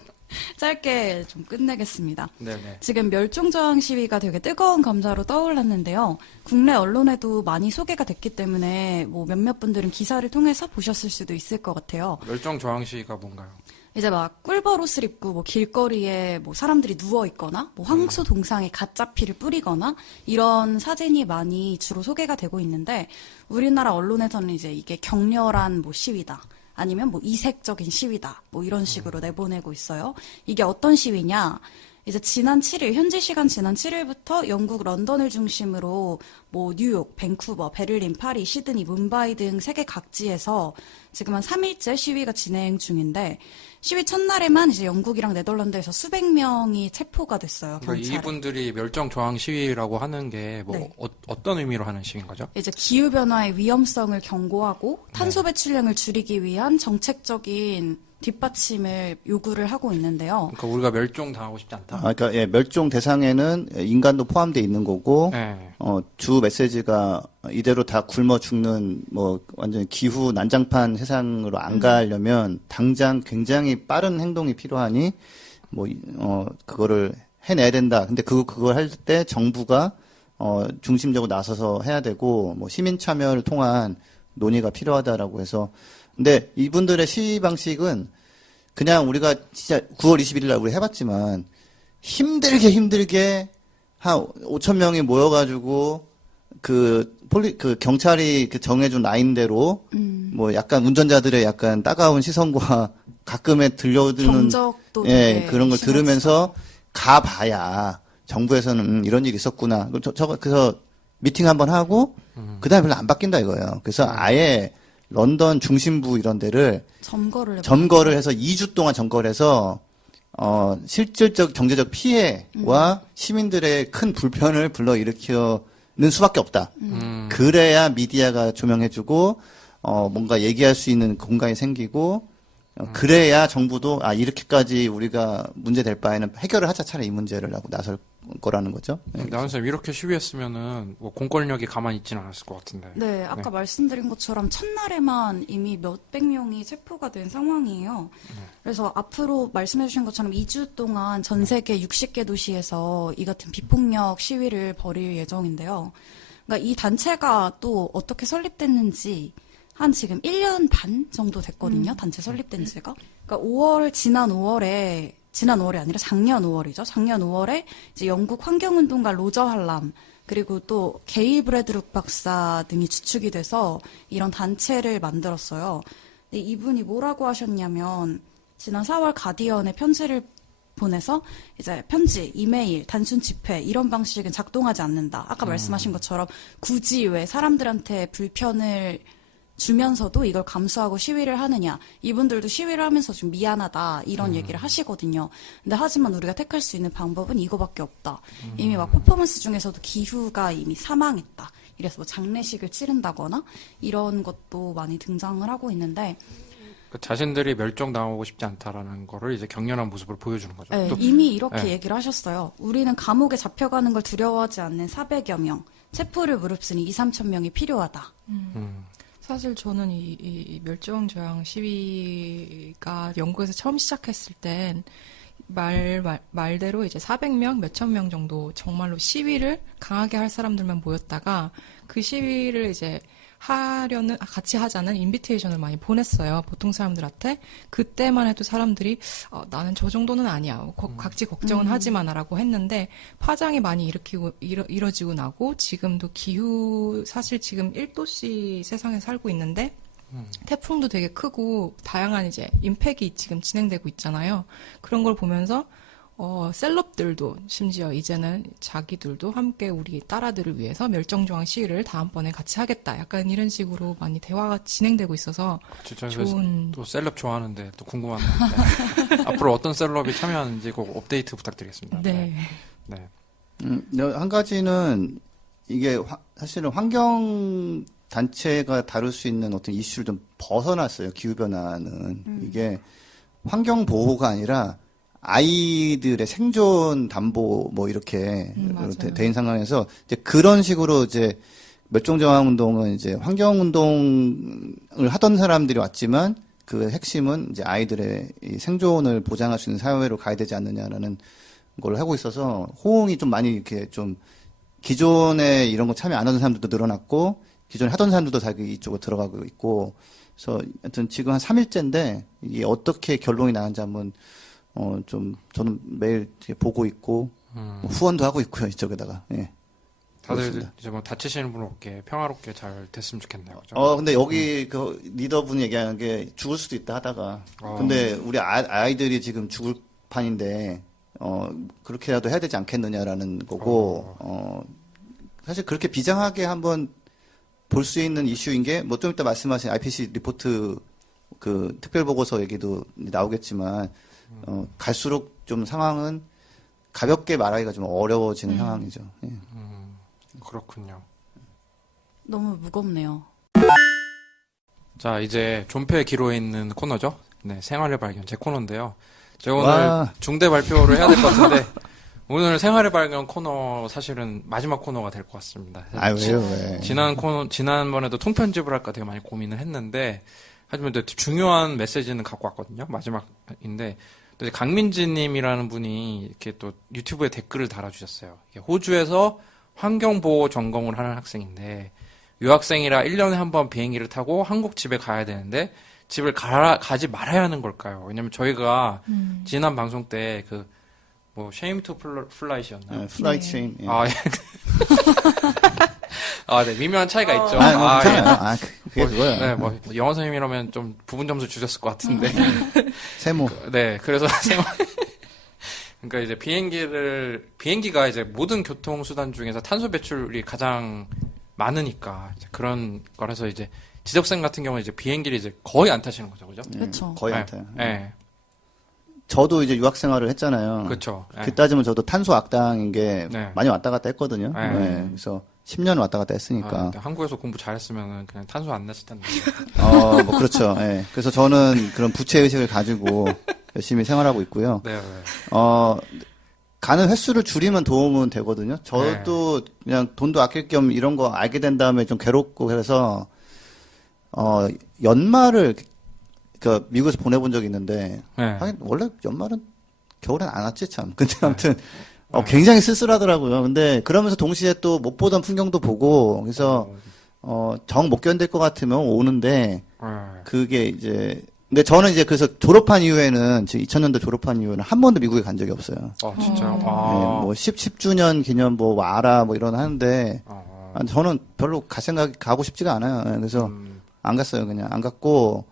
짧게 좀 끝내겠습니다. 네네. 지금 멸종저항 시위가 되게 뜨거운 감자로 떠올랐는데요. 국내 언론에도 많이 소개가 됐기 때문에 뭐 몇몇 분들은 기사를 통해서 보셨을 수도 있을 것 같아요. 멸종 저항 시위가 뭔가요? 이제 막 꿀벌옷을 입고 뭐 길거리에 뭐 사람들이 누워 있거나 뭐 황소 동상에 가짜 피를 뿌리거나 이런 사진이 많이 주로 소개가 되고 있는데 우리나라 언론에서는 이제 이게 격렬한 뭐 시위다. 아니면 뭐 이색적인 시위다. 뭐 이런 식으로 내보내고 있어요. 이게 어떤 시위냐? 이제 지난 7일, 현지 시간 지난 7일부터 영국 런던을 중심으로 뭐 뉴욕, 밴쿠버, 베를린, 파리, 시드니, 뭄바이 등 세계 각지에서 지금 한 3일째 시위가 진행 중인데 시위 첫날에만 이제 영국이랑 네덜란드에서 수백 명이 체포가 됐어요. 그러니까 경찰에. 이분들이 멸종 저항 시위라고 하는 게 뭐 네. 어떤 의미로 하는 시위인 거죠? 이제 기후변화의 위험성을 경고하고 탄소 배출량을 줄이기 위한 정책적인 뒷받침을 요구를 하고 있는데요. 그러니까 우리가 멸종 당하고 싶지 않다. 그러니까 예, 멸종 대상에는 인간도 포함되어 있는 거고 네. 주 메시지가 이대로 다 굶어 죽는 뭐 완전 기후 난장판 세상으로 안 가려면 당장 굉장히 빠른 행동이 필요하니 그거를 해내야 된다. 근데 그걸 할 때 정부가 중심적으로 나서서 해야 되고 뭐 시민 참여를 통한 논의가 필요하다라고 해서 근데 이분들의 시위 방식은 그냥 우리가 진짜 9월 21일 날 우리 해봤지만 힘들게 한 5천 명이 모여가지고 그 경찰이 그 정해준 라인대로 뭐 약간 운전자들의 약간 따가운 시선과 가끔에 들려드는 경적도 예 되게 그런 걸 심했어요. 들으면서 가봐야 정부에서는 이런 일이 있었구나. 그래서 미팅 한번 하고 그다음에 별로 안 바뀐다 이거예요. 그래서 아예 런던 중심부 이런 데를 점거를 해서 2주 동안 점거를 해서 실질적 경제적 피해와 시민들의 큰 불편을 불러일으키는 수밖에 없다. 그래야 미디어가 조명해주고 뭔가 얘기할 수 있는 공간이 생기고 그래야 정부도 이렇게까지 우리가 문제 될 바에는 해결을 하자 차라리 이 문제를 하고 나설 거라는 거죠. 네. 나은 쌤 이렇게 시위했으면은 뭐 공권력이 가만히 있지는 않았을 것 같은데. 네, 아까 말씀드린 것처럼 첫날에만 이미 몇백 명이 체포가 된 상황이에요. 그래서 앞으로 말씀해 주신 것처럼 2주 동안 전 세계 60개 도시에서 이 같은 비폭력 시위를 벌일 예정인데요. 그러니까 이 단체가 또 어떻게 설립됐는지 한 지금 1년 반 정도 됐거든요. 단체 설립된 지가. 그러니까 지난 5월이 아니라 작년 5월이죠. 작년 5월에 이제 영국 환경운동가 로저 할람 그리고 또 게일 브래드룩 박사 등이 주축이 돼서 이런 단체를 만들었어요. 근데 이분이 뭐라고 하셨냐면 지난 4월 가디언에 편지를 보내서 이제 편지, 이메일, 단순 집회 이런 방식은 작동하지 않는다. 아까 말씀하신 것처럼 굳이 왜 사람들한테 불편을 주면서도 이걸 감수하고 시위를 하느냐. 이분들도 시위를 하면서 좀 미안하다. 이런 얘기를 하시거든요. 근데 하지만 우리가 택할 수 있는 방법은 이거밖에 없다. 이미 막 퍼포먼스 중에서도 기후가 이미 사망했다. 이래서 뭐 장례식을 치른다거나 이런 것도 많이 등장을 하고 있는데 자신들이 멸종당하고 싶지 않다라는 거를 이제 격렬한 모습을 보여주는 거죠. 네, 또, 이미 이렇게 네. 얘기를 하셨어요. 우리는 감옥에 잡혀가는 걸 두려워하지 않는 400여 명, 체포를 무릅쓰는 2, 3천 명이 필요하다. 사실 저는 이 멸종 저항 시위가 영국에서 처음 시작했을 땐 말대로 이제 400명, 몇천 명 정도 정말로 시위를 강하게 할 사람들만 모였다가 그 시위를 이제 같이 하자는 인비테이션을 많이 보냈어요. 보통 사람들한테. 그때만 해도 사람들이 나는 저 정도는 아니야. 각지 걱정은 하지 마라고 했는데 파장이 많이 이뤄지고 나고 지금도 기후 사실 지금 1도씨 세상에 살고 있는데 태풍도 되게 크고 다양한 이제 임팩이 지금 진행되고 있잖아요. 그런 걸 보면서 셀럽들도 심지어 이제는 자기들도 함께 우리 딸아들을 위해서 멸종조항 시위를 다음번에 같이 하겠다. 약간 이런 식으로 많이 대화가 진행되고 있어서 진짜 좋은 또 셀럽 좋아하는데 또 궁금한데 앞으로 어떤 셀럽이 참여하는지 꼭 업데이트 부탁드리겠습니다. 네. 네. 한 가지는 이게 사실은 환경 단체가 다룰 수 있는 어떤 이슈를 좀 벗어났어요. 기후변화는. 이게 환경 보호가 아니라 아이들의 생존 담보 뭐 이렇게 맞아요. 돼 있는 상황에서 이제 그런 식으로 이제 멸종정화 운동은 이제 환경 운동을 하던 사람들이 왔지만 그 핵심은 이제 아이들의 이 생존을 보장할 수 있는 사회로 가야 되지 않느냐라는 걸 하고 있어서 호응이 좀 많이 이렇게 좀 기존에 이런 거 참여 안 하던 사람들도 늘어났고 기존에 하던 사람들도 자기 이쪽으로 들어가고 있고 그래서 하여튼 지금 한 3일째인데 이게 어떻게 결론이 나는지 한번 좀 저는 매일 이렇게 보고 있고 뭐 후원도 하고 있고요 이쪽에다가 예. 다들 그렇습니다. 이제 뭐 다치시는 분 없게 평화롭게 잘 됐으면 좋겠네요. 그죠? 근데 여기 그 리더분이 얘기하는 게 죽을 수도 있다 하다가 어. 근데 우리 아이들이 지금 죽을 판인데 그렇게라도 해야 되지 않겠느냐라는 거고 사실 그렇게 비장하게 한번 볼 수 있는 이슈인 게 뭐 좀 이따 말씀하신 IPCC 리포트 그 특별 보고서 얘기도 나오겠지만 갈수록 좀 상황은 가볍게 말하기가 좀 어려워지는 상황이죠. 예. 그렇군요. 너무 무겁네요. 자, 이제 존폐 기로에 있는 코너죠. 네, 생활의 발견 제 코너인데요. 제가 오늘 와. 중대 발표를 해야 될 것 같은데 오늘 생활의 발견 코너 사실은 마지막 코너가 될 것 같습니다. 왜요, 왜? 지난번에도 통편집을 할까 되게 많이 고민을 했는데 하지만 또 중요한 메시지는 갖고 왔거든요. 마지막인데 또 이제 강민지님이라는 분이 이렇게 또 유튜브에 댓글을 달아주셨어요. 이게 호주에서 환경보호 전공을 하는 학생인데 유학생이라 1년에 한 번 비행기를 타고 한국 집에 가야 되는데 집을 가지 말아야 하는 걸까요? 왜냐면 저희가 지난 방송 때 뭐 shame to flight이었나요? 플라이 네. 체인. 예. 아, 예. 네, 미묘한 차이가 있죠. 괜찮아요. 그게 그거야. 네, 뭐 영어 선생님이라면 좀 부분 점수 주셨을 것 같은데. 세모. 네, 그래서 그러니까 이제 비행기가 이제 모든 교통수단 중에서 탄소 배출이 가장 많으니까 이제 그런 거라서 이제 지적생 같은 경우는 이제 비행기를 이제 거의 안 타시는 거죠, 그죠? 그렇죠. 거의 안 타요. 네, 저도 이제 유학 생활을 했잖아요. 그렇죠. 그 따지면 저도 탄소 악당인 게 네. 많이 왔다 갔다 했거든요. 네. 네, 그래서 10년 왔다 갔다 했으니까. 한국에서 공부 잘했으면 그냥 탄소 안 냈을 텐데. 뭐 그렇죠. 예. 그래서 저는 그런 부채 의식을 가지고 열심히 생활하고 있고요. 네, 네. 가는 횟수를 줄이면 도움은 되거든요. 저도 그냥 돈도 아낄 겸 이런 거 알게 된 다음에 좀 괴롭고 그래서 연말을 그 미국에서 보내본 적이 있는데 네. 하긴 원래 연말은 겨울엔 안 왔지 참. 근데 아무튼 굉장히 쓸쓸하더라고요. 근데 그러면서 동시에 또 못 보던 풍경도 보고 그래서 정 못 견딜 것 같으면 오는데 네. 그게 이제 근데 저는 이제 그래서 졸업한 이후에는 지금 2000년도 졸업한 이후에는 한 번도 미국에 간 적이 없어요. 진짜요? 네, 뭐 10주년 기념 뭐 와라 뭐 이런 하는데 저는 별로 갈 생각이 가고 싶지가 않아요. 네, 그래서 안 갔어요. 그냥 안 갔고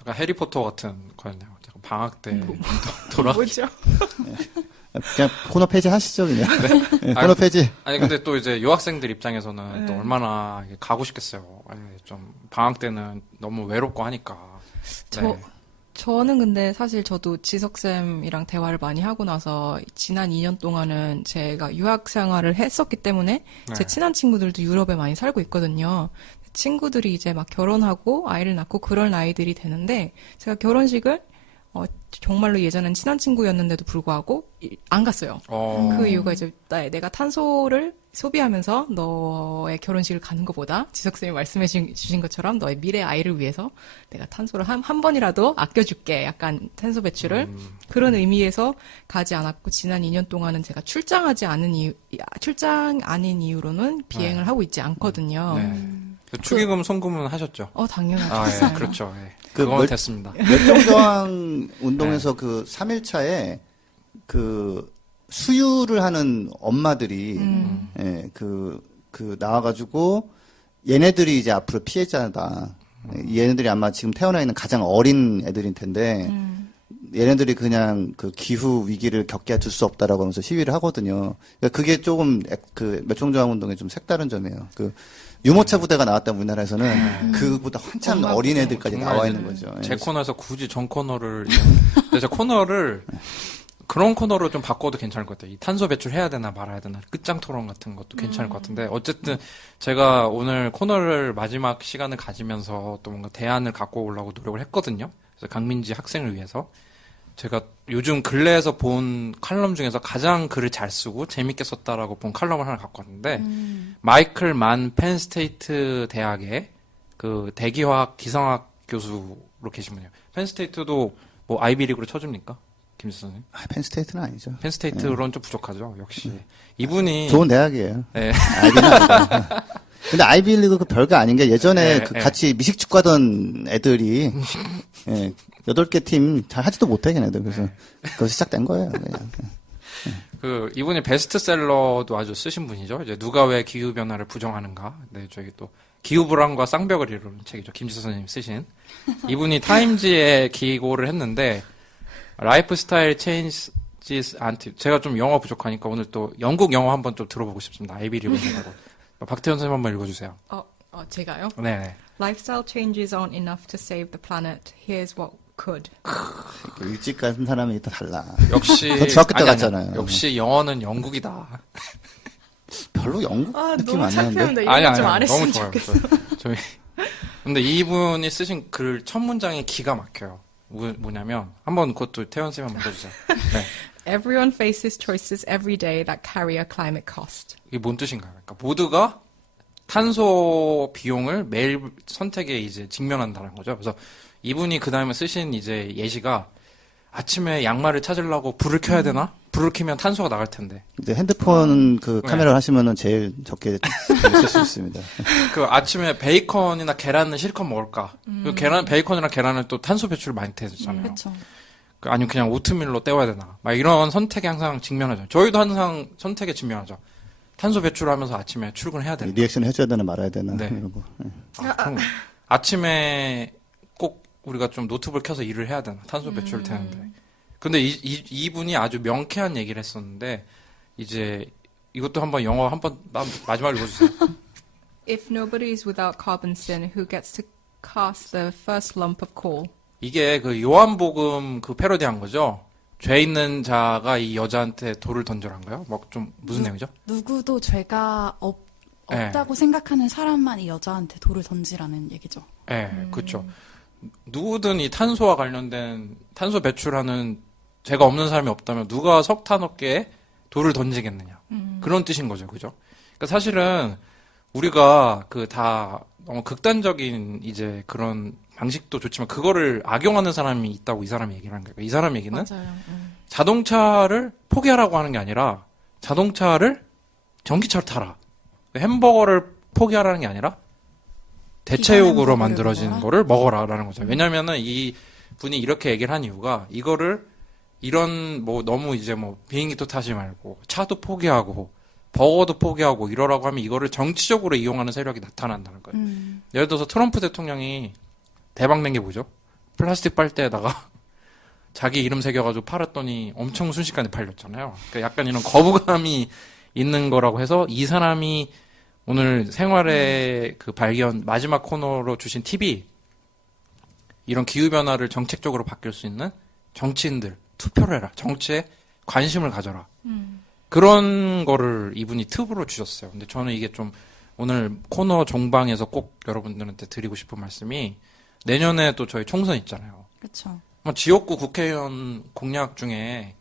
약간 해리포터 같은 거였네요. 약간 방학 때 돌아. 뭐죠? 그냥 코너 폐지 하시죠 그냥. 네, 코너 폐지. 아니 근데 또 이제 유학생들 입장에서는 또 얼마나 이게 가고 싶겠어요. 좀 방학 때는 너무 외롭고 하니까. 네. 저는 근데 사실 저도 지석쌤이랑 대화를 많이 하고 나서 지난 2년 동안은 제가 유학 생활을 했었기 때문에 제 네. 친한 친구들도 유럽에 많이 살고 있거든요. 친구들이 이제 막 결혼하고 아이를 낳고 그럴 나이들이 되는데 제가 결혼식을 정말로 예전엔 친한 친구였는데도 불구하고 안 갔어요. 그 이유가 이제 내가 탄소를 소비하면서 너의 결혼식을 가는 것보다 지석쌤이 말씀해 주신 것처럼 너의 미래 아이를 위해서 내가 탄소를 한 번이라도 아껴줄게. 약간 탄소 배출을 그런 의미에서 가지 않았고 지난 2년 동안은 제가 출장 아닌 이유로는 비행을 하고 있지 않거든요. 네. 축의금 송금은 하셨죠? 당연하죠. 아, 예, 했어요. 그렇죠. 예. 그 그건 멸- 됐습니다. 멸종저항 운동에서 그 3일차에 그 수유를 하는 엄마들이 예, 그 나와가지고 얘네들이 이제 앞으로 피해자다. 얘네들이 아마 지금 태어나 있는 가장 어린 애들일 텐데 얘네들이 그냥 그 기후 위기를 겪게 둘 수 없다라고 하면서 시위를 하거든요. 그러니까 그게 조금 그 멸종저항 운동의 좀 색다른 점이에요. 그 유모차 부대가 나왔다면 우리나라에서는 그보다 한참 엄마 어린 부대. 애들까지 정말 나와 이제 있는 거죠. 예. 제 코너에서 굳이 전 코너를 제 코너를 그런 코너로 좀 바꿔도 괜찮을 것 같아요. 이 탄소 배출해야 되나 말아야 되나 끝장 토론 같은 것도 괜찮을 것 같은데 어쨌든 제가 오늘 코너를 마지막 시간을 가지면서 또 뭔가 대안을 갖고 오려고 노력을 했거든요. 그래서 강민지 학생을 위해서 제가 요즘 근래에서 본 칼럼 중에서 가장 글을 잘 쓰고 재밌게 썼다라고 본 칼럼을 하나 갖고 왔는데 마이클 만 펜스테이트 대학의 그 대기화학 기상학 교수로 계신 분이에요. 펜스테이트도 뭐 아이비리그로 쳐줍니까? 김수 선생님? 펜스테이트는 아니죠. 펜스테이트로는 좀 부족하죠. 역시 이분이 좋은 대학이에요. 네. 아이비는 아니다. 근데 아이비리그 그 별거 아닌 게 예전에 네, 그 네. 같이 미식축 가던 애들이 예, 8개 팀 잘 하지도 못해 걔네들. 그래서 그것이 시작된 거예요. 그냥. 그 이분이 베스트셀러도 아주 쓰신 분이죠. 이제 누가 왜 기후 변화를 부정하는가. 네, 저기 또 기후 불안과 쌍벽을 이루는 책이죠. 김지수 선생님 쓰신. 이분이 타임지에 기고를 했는데 라이프 스타일 체인지스 안티. 제가 좀 영어 부족하니까 오늘 또 영국 영어 한번 좀 들어보고 싶습니다. 아이비리그라고. 박태현 선생님 한번 읽어주세요. 제가요? 네. Lifestyle changes aren't enough to save the planet. Here's what could. 그 일찍 간 사람이 또 달라. 역시 저 중학교 때 아니, 갔잖아요. 역시 영어는 영국이다. 별로 영국 느낌 너무 안 나는데. 창피합니다. 이런 아니 거좀 아니 안 너무 했으면 좋아요. 좋겠어. 저희 근데 이분이 쓰신 글 첫 문장이 기가 막혀요. 뭐냐면 한번 그것도 태연 쌤 한번 읽어주세요. 네. Everyone faces choices every day that carry a climate cost. 이게 뭔 뜻인가요? 그러니까 모두가 탄소 비용을 매일 선택에 이제 직면한다는 거죠. 그래서 이분이 그 다음에 쓰신 이제 예시가 아침에 양말을 찾으려고 불을 켜야 되나? 불을 켜면 탄소가 나갈 텐데. 이제 핸드폰 그 네. 카메라를 하시면은 제일 적게 쓸 수 있습니다. 그 아침에 베이컨이나 계란을 실컷 먹을까? 그 베이컨이나 계란은 또 탄소 배출을 많이 되잖아요. 그렇죠. 아니면 그냥 오트밀로 때워야 되나? 막 이런 선택에 항상 직면하죠. 저희도 항상 선택에 직면하죠. 탄소 배출하면서 아침에 출근해야 되나? 리액션 해줘야 되나 말아야 되나 네. 이러고. 예. 그럼 아침에 꼭 우리가 좀 노트북을 켜서 일을 해야 되나? 탄소 배출 되는데. 근데 이분이 아주 명쾌한 얘기를 했었는데, 이제 이것도 한번 영어 한번 마지막으로 읽어주세요. If nobody is without carbon sin, who gets to cast the first lump of coal? 이게 그 요한복음 그 패러디한 거죠? 죄 있는 자가 이 여자한테 돌을 던져란 거요? 뭐 좀 무슨 내용이죠? 누구도 죄가 네. 없다고 생각하는 사람만 이 여자한테 돌을 던지라는 얘기죠. 네, 그렇죠. 누구든 이 탄소와 관련된 탄소 배출하는 죄가 없는 사람이 없다면 누가 석탄 업계에 돌을 던지겠느냐. 그런 뜻인 거죠. 그죠? 그러니까 사실은 우리가 그 다 너무 극단적인 이제 그런 방식도 좋지만 그거를 악용하는 사람이 있다고 이 사람이 얘기를 한 거예요. 이 사람 얘기는 맞아요. 자동차를 포기하라고 하는 게 아니라 자동차를 전기차로 타라. 햄버거를 포기하라는 게 아니라 대체육으로 햄버거를 만들어진 먹어라? 거를 먹어라라는 거죠. 왜냐면은 이 분이 이렇게 얘기를 한 이유가 이거를 이런 뭐 너무 이제 뭐 비행기도 타지 말고 차도 포기하고 버거도 포기하고 이러라고 하면 이거를 정치적으로 이용하는 세력이 나타난다는 거예요. 예를 들어서 트럼프 대통령이 대박낸 게 뭐죠? 플라스틱 빨대에다가 자기 이름 새겨가지고 팔았더니 엄청 순식간에 팔렸잖아요. 그러니까 약간 이런 거부감이 있는 거라고 해서 이 사람이 오늘 생활의 그 발견 마지막 코너로 주신 팁이 이런 기후변화를 정책적으로 바뀔 수 있는 정치인들 투표를 해라. 정치에 관심을 가져라. 그런 거를 이분이 팁으로 주셨어요. 근데 저는 이게 좀 오늘 코너 종방에서 꼭 여러분들한테 드리고 싶은 말씀이 내년에 또 저희 총선 있잖아요. 그렇죠. 지역구 국회의원 공약 중에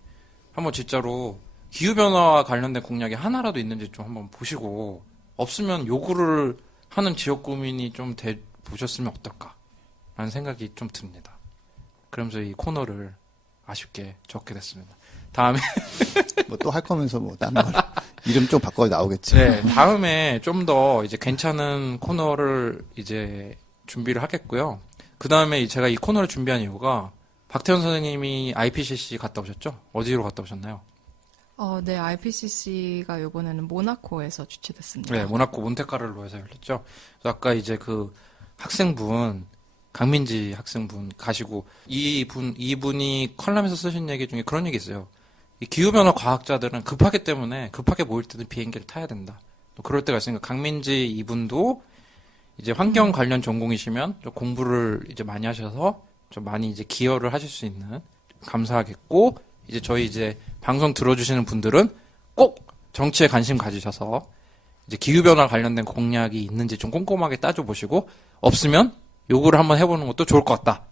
한번 진짜로 기후변화와 관련된 공약이 하나라도 있는지 좀 한번 보시고 없으면 요구를 하는 지역구민이 좀 보셨으면 어떨까 라는 생각이 좀 듭니다. 그러면서 이 코너를 아쉽게 적게 됐습니다. 다음에 뭐 또 할 거면서 뭐 다른 걸 이름 좀 바꿔 나오겠지. 네, 다음에 좀 더 이제 괜찮은 코너를 이제 준비를 하겠고요. 그 다음에 제가 이 코너를 준비한 이유가 박태현 선생님이 IPCC 갔다 오셨죠? 어디로 갔다 오셨나요? 네, IPCC가 이번에는 모나코에서 주최됐습니다. 네, 모나코 몬테카를로에서 열렸죠. 그래서 아까 이제 그 학생분, 강민지 학생분 가시고 이분이 컬럼에서 쓰신 얘기 중에 그런 얘기 있어요. 이 기후변화 과학자들은 급하기 때문에 급하게 모일 때는 비행기를 타야 된다. 또 그럴 때가 있으니까 강민지 이분도 이제 환경 관련 전공이시면 좀 공부를 이제 많이 하셔서 좀 많이 이제 기여를 하실 수 있는 감사하겠고 이제 저희 이제 방송 들어주시는 분들은 꼭 정치에 관심 가지셔서 이제 기후변화 관련된 공약이 있는지 좀 꼼꼼하게 따져보시고 없으면 요거를 한번 해보는 것도 좋을 것 같다.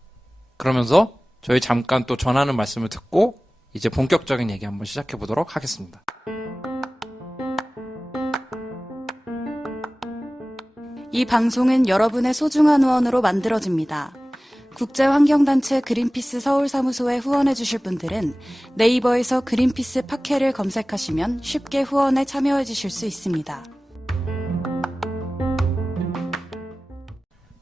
그러면서 저희 잠깐 또 전하는 말씀을 듣고 이제 본격적인 얘기 한번 시작해 보도록 하겠습니다. 이 방송은 여러분의 소중한 후원으로 만들어집니다. 국제환경단체 그린피스 서울사무소에 후원해주실 분들은 네이버에서 그린피스 팟캐를 검색하시면 쉽게 후원에 참여해주실 수 있습니다.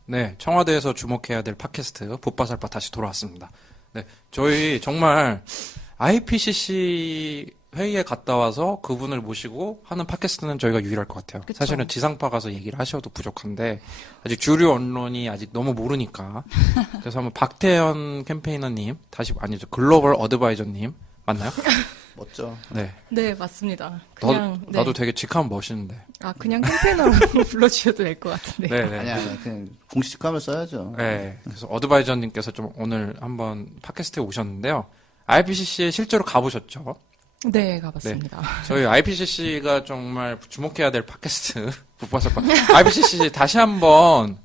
네, 청와대에서 주목해야 될 팟캐스트 봇바살바 다시 돌아왔습니다. 네, 저희 정말 IPCC 회의에 갔다 와서 그분을 모시고 하는 팟캐스트는 저희가 유일할 것 같아요. 그쵸. 사실은 지상파 가서 얘기를 하셔도 부족한데 아직 주류 언론이 아직 너무 모르니까 그래서 한번 박태현 캠페이너님 아니죠 글로벌 어드바이저님 맞나요? 멋져. 네, 네, 맞습니다. 그냥 나도 되게 직하면 멋있는데. 그냥 캠페인으로 불러주셔도 될 것 같은데. 네. 아니야, 그냥 공식감을 써야죠. 네, 그래서 어드바이저님께서 좀 오늘 한번 팟캐스트에 오셨는데요. IPCC에 실제로 가보셨죠? 네, 가봤습니다. 저희 IPCC가 정말 주목해야 될 팟캐스트 붓바살바 IPCC 다시 한번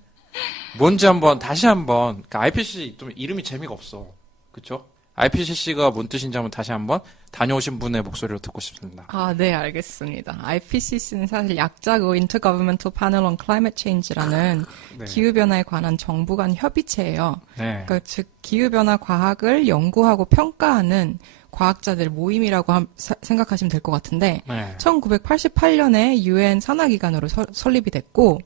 뭔지 한번 다시 한번 그러니까 IPCC 좀 이름이 재미가 없어. 그쵸? IPCC가 뭔 뜻인지 한번 다시 한번 다녀오신 분의 목소리로 듣고 싶습니다. 네, 알겠습니다. IPCC는 사실 약자고 Intergovernmental Panel on Climate Change라는 네. 기후변화에 관한 정부 간 협의체예요. 네. 그러니까 즉 기후변화 과학을 연구하고 평가하는 과학자들 모임이라고 생각하시면 될 것 같은데 네. 1988년에 UN 산하기관으로 설립이 됐고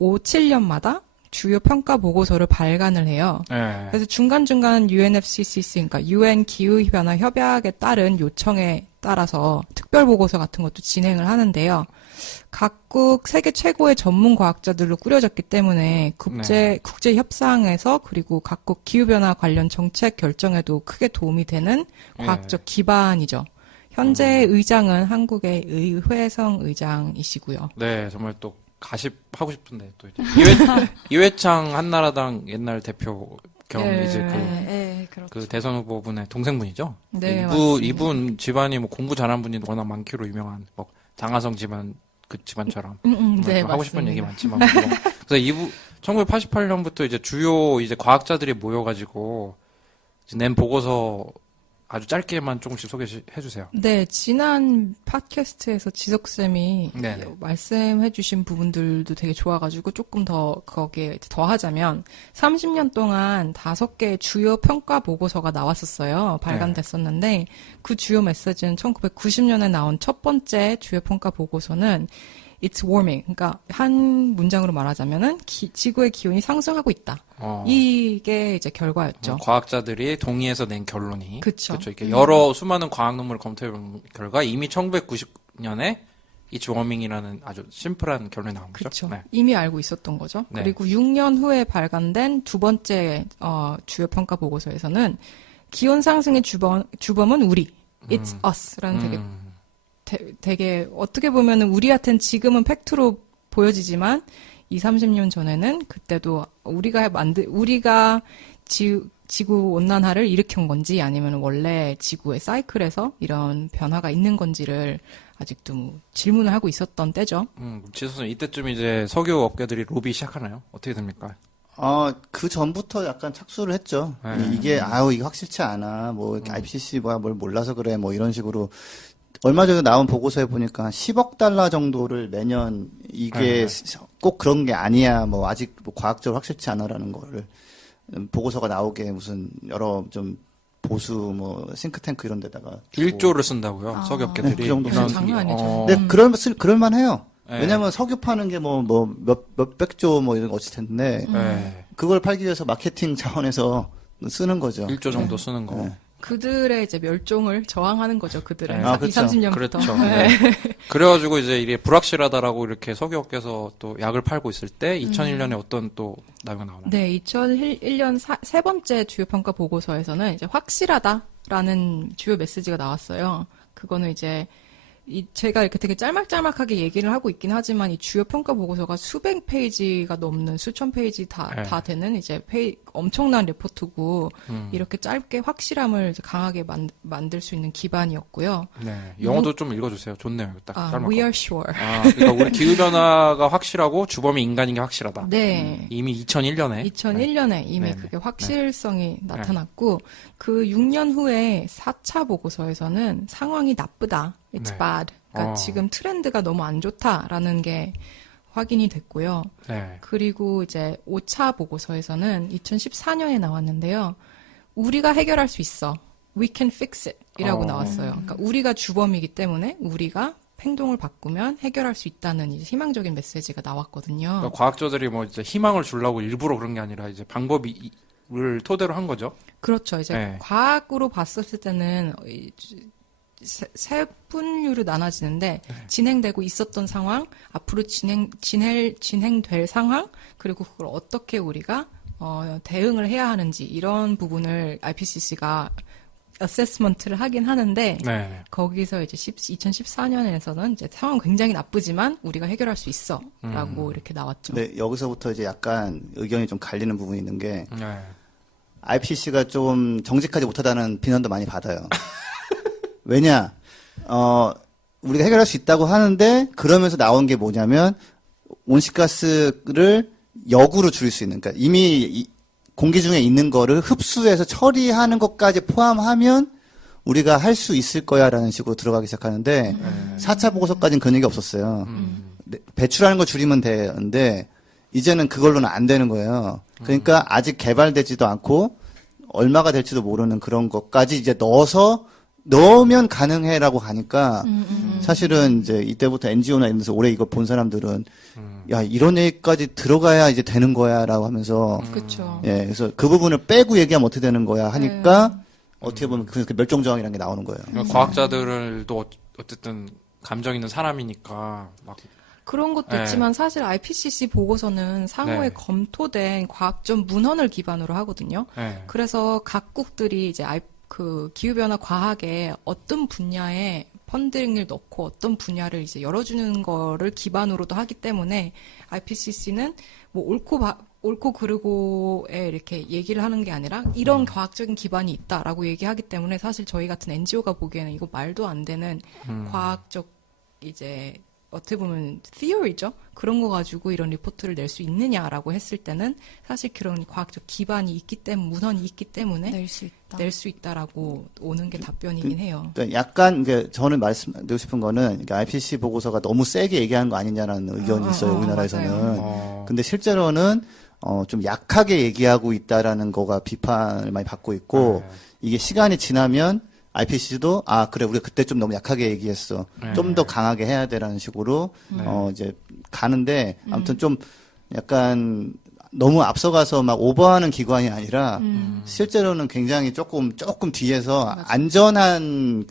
7년마다 주요 평가 보고서를 발간을 해요. 네. 그래서 중간중간 UNFCCC, 그러니까 UN 기후변화 협약에 따른 요청에 따라서 특별 보고서 같은 것도 진행을 하는데요. 각국 세계 최고의 전문 과학자들로 꾸려졌기 때문에 국제 협상에서 그리고 각국 기후변화 관련 정책 결정에도 크게 도움이 되는 과학적 기반이죠. 현재 의장은 한국의 의회성 의장이시고요. 네, 정말 또 가십하고 싶은데 또 이제 이회창 한나라당 옛날 대표 겸 예. 이제 그렇죠. 그 대선 후보분의 동생분이죠. 네, 맞습니다. 이분 집안이 뭐 공부 잘하는 분이 워낙 많기로 유명한 뭐 장하성 집안 그 집안처럼 네, 하고 싶은 맞습니다. 얘기 많지만 뭐. 그래서 1988년부터 이제 주요 이제 과학자들이 모여가지고 이제 낸 보고서 아주 짧게만 조금씩 소개해 주세요. 네, 지난 팟캐스트에서 지석쌤이 네네. 말씀해주신 부분들도 되게 좋아가지고 조금 더 거기에 더 하자면 30년 동안 5개의 주요 평가 보고서가 나왔었어요. 발간됐었는데 그 주요 메시지는 1990년에 나온 첫 번째 주요 평가 보고서는 It's warming. 그러니까 한 문장으로 말하자면은 지구의 기온이 상승하고 있다. 이게 이제 결과였죠. 과학자들이 동의해서 낸 결론이. 그쵸. 이렇게 여러 수많은 과학 논문을 검토해본 결과 이미 1990년에 It's warming이라는 아주 심플한 결론이 나온 거죠. 그렇죠. 네. 이미 알고 있었던 거죠. 네. 그리고 6년 후에 발간된 두 번째 주요 평가 보고서에서는 기온 상승의 주범은 우리. It's us라는 되게 어떻게 보면은 우리한텐 지금은 팩트로 보여지지만 30년 전에는 그때도 우리가 지구 온난화를 일으킨 건지 아니면 원래 지구의 사이클에서 이런 변화가 있는 건지를 아직도 질문을 하고 있었던 때죠. 지수선 이때쯤 이제 석유 업계들이 로비 시작하나요? 어떻게 됩니까? 그 전부터 약간 착수를 했죠. 네. 이게 이거 확실치 않아. 뭐 이렇게 IPCC 뭘 몰라서 그래. 뭐 이런 식으로. 얼마 전에 나온 보고서에 보니까 한 10억 달러 정도를 매년 이게 꼭 그런 게 아니야. 뭐 아직 뭐 과학적으로 확실치 않아라는 거를 보고서가 나오게 무슨 여러 좀 보수 뭐 싱크탱크 이런 데다가 주고. 1조를 쓴다고요. 아. 석유업계들이. 네, 그 정도 이런- 장난 아니죠. 근데 그럴만해요. 네. 왜냐면 석유 파는 게 뭐 몇백 조 뭐 이런 거 어칠 텐데 네. 그걸 팔기 위해서 마케팅 차원에서 쓰는 거죠. 1조 정도 쓰는 거. 네. 그들의 이제 멸종을 저항하는 거죠, 그들은. 네. 아, 20, 그렇죠. 30년부터. 그렇죠. 네. 그래가지고 이제 이게 불확실하다라고 이렇게 석유업계에서 또 약을 팔고 있을 때 2001년에 어떤 또 나이가 나오나요? 네, 2001년 세 번째 주요 평가 보고서에서는 이제 확실하다라는 주요 메시지가 나왔어요. 그거는 이제 제가 이렇게 되게 짤막짤막하게 얘기를 하고 있긴 하지만 이 주요 평가 보고서가 수백 페이지가 넘는 수천 페이지 다 네. 되는 이제 엄청난 레포트고 이렇게 짧게 확실함을 이제 강하게 만들 수 있는 기반이었고요. 네. 영어도 좀 읽어주세요. 좋네요. 딱 짤막하고. We are sure. 그러니까 우리 기후변화가 확실하고 주범이 인간인 게 확실하다. 네. 이미 2001년에. 2001년에 이미 네. 그게 확실성이 나타났고 그 6년 후에 4차 보고서에서는 상황이 나쁘다. It's 네. bad. 그러니까 지금 트렌드가 너무 안 좋다라는 게 확인이 됐고요. 네. 그리고 이제 5차 보고서에서는 2014년에 나왔는데요. 우리가 해결할 수 있어. We can fix it. 이라고 나왔어요. 그러니까 우리가 주범이기 때문에 우리가 행동을 바꾸면 해결할 수 있다는 이제 희망적인 메시지가 나왔거든요. 그러니까 과학자들이 뭐 이제 희망을 주려고 일부러 그런 게 아니라 이제 방법을 토대로 한 거죠. 그렇죠. 이제 네. 과학으로 봤었을 때는 세 분류로 나눠지는데 진행되고 있었던 상황, 앞으로 진행될 상황, 그리고 그걸 어떻게 우리가 대응을 해야 하는지 이런 부분을 IPCC가 어세스먼트를 하긴 하는데 네. 거기서 이제 2014년에서는 이제 상황 굉장히 나쁘지만 우리가 해결할 수 있어라고 이렇게 나왔죠. 근데 여기서부터 이제 약간 의견이 좀 갈리는 부분이 있는 게 네. IPCC가 좀 정직하지 못하다는 비난도 많이 받아요. 왜냐, 우리가 해결할 수 있다고 하는데, 그러면서 나온 게 뭐냐면, 온실가스를 역으로 줄일 수 있는, 그러니까 이미 공기 중에 있는 거를 흡수해서 처리하는 것까지 포함하면, 우리가 할 수 있을 거야, 라는 식으로 들어가기 시작하는데, 4차 보고서까지는 그런 얘기 없었어요. 배출하는 거 줄이면 되는데, 이제는 그걸로는 안 되는 거예요. 그러니까 아직 개발되지도 않고, 얼마가 될지도 모르는 그런 것까지 이제 넣으면 가능해라고 하니까 사실은 이제 이때부터 NGO나 이런 데서 오래 이거 본 사람들은 야 이런 얘기까지 들어가야 이제 되는 거야라고 하면서 그렇죠. 예 그래서 그 부분을 빼고 얘기하면 어떻게 되는 거야 하니까 어떻게 보면 그 멸종저항이라는 게 나오는 거예요. 그러니까 과학자들도 어쨌든 감정 있는 사람이니까 막 그런 것도 네. 있지만 사실 IPCC 보고서는 상호에 네. 검토된 과학적 문헌을 기반으로 하거든요. 네. 그래서 각국들이 이제 그 기후변화 과학에 어떤 분야에 펀딩을 넣고 어떤 분야를 이제 열어주는 거를 기반으로도 하기 때문에 IPCC는 뭐 옳고 그르고에 이렇게 얘기를 하는 게 아니라 이런 과학적인 기반이 있다라고 얘기하기 때문에 사실 저희 같은 NGO가 보기에는 이거 말도 안 되는 과학적 이제 어떻게 보면 theory죠. 그런 거 가지고 이런 리포트를 낼 수 있느냐라고 했을 때는 사실 그런 과학적 기반이 있기 때문에 문헌이 있기 때문에 낼 수 있다. 낼 수 있다라고 오는 게 답변이긴 해요. 그러니까 약간 이게 저는 말씀드리고 싶은 거는 그러니까 IPCC 보고서가 너무 세게 얘기하는 거 아니냐라는 의견이 있어요 우리나라에서는. 맞아요. 근데 실제로는 좀 약하게 얘기하고 있다라는 거가 비판을 많이 받고 있고 이게 시간이 지나면 IPCC도 그래 우리가 그때 좀 너무 약하게 얘기했어. 좀 더 강하게 해야 돼라는 식으로 이제 가는데 아무튼 좀 약간 너무 앞서가서 막 오버하는 기관이 아니라 실제로는 굉장히 조금 뒤에서 안전한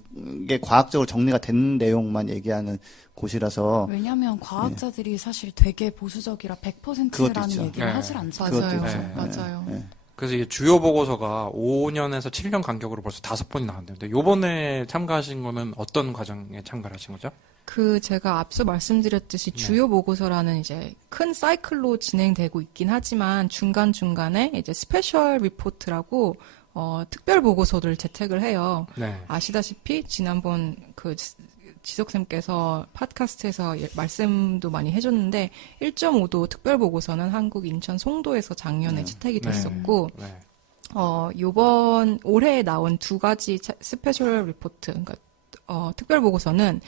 게 과학적으로 정리가 된 내용만 얘기하는 곳이라서 왜냐하면 과학자들이 사실 되게 보수적이라 100%라는 그것도 있죠. 얘기를 네. 하질 않잖아요. 맞아요. 그것도 있죠. 맞아요. 그래서 이게 주요 보고서가 5년에서 7년 간격으로 벌써 5번이 나왔는데 요번에 참가하신 거는 어떤 과정에 참가를 하신 거죠? 제가 앞서 말씀드렸듯이 주요 보고서라는 이제 큰 사이클로 진행되고 있긴 하지만 중간중간에 이제 스페셜 리포트라고 특별 보고서를 채택을 해요. 네. 아시다시피 지난번 지석쌤께서 팟캐스트에서 말씀도 많이 해줬는데 1.5도 특별보고서는 한국 인천 송도에서 작년에 채택이 됐었고 네. 올해 나온 두 가지 스페셜 리포트, 그러니까 특별보고서는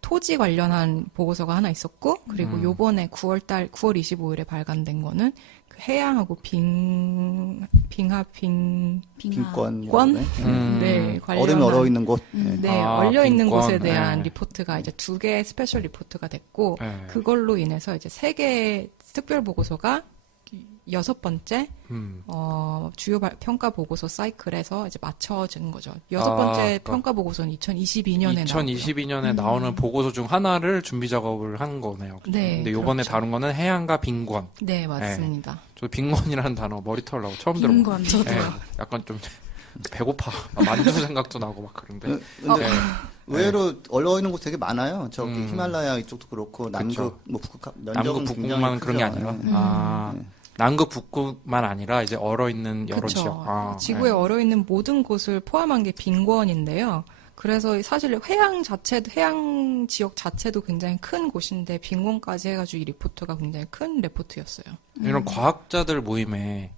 토지 관련한 보고서가 하나 있었고, 그리고 요번에 9월 25일에 발간된 거는 그 해양하고 빈권. 권? 음. 네, 얼음이 얼어 있는 곳. 네, 아, 얼려 있는 빈권. 곳에 대한 네. 리포트가 이제 2개 스페셜 리포트가 됐고, 네. 그걸로 인해서 이제 3개 특별 보고서가 6번째 주요 평가 보고서 사이클에서 이제 맞춰지는 거죠. 6번째 그러니까 평가 보고서는 2022년에 2022년에 나오는 보고서 중 하나를 준비 작업을 한 거네요. 그죠? 네, 근데 요번에 그렇죠. 다룬 거는 해양과 빈권. 네, 맞습니다. 저 빈권이라는 단어 머리 털라고 처음 빈권, 들어봤어요. 저도요. 약간 좀 배고파. 만두 생각도 나고 막 그런데. 근데 네. 의외로 얼어 있는 곳 되게 많아요. 저기 음. 히말라야 이쪽도 그렇고 남극, 그쵸. 뭐 북극, 남극 북극만 그런 게 아니라. 아, 남극 북극만 아니라 이제 얼어 있는 여러 그쵸. 지역. 아, 지구에 얼어 있는 모든 곳을 포함한 게 빈권인데요. 그래서 사실 해양 지역 자체도 굉장히 큰 곳인데 빈권까지 해가지고 이 리포트가 굉장히 큰 리포트였어요. 이런 과학자들 모임에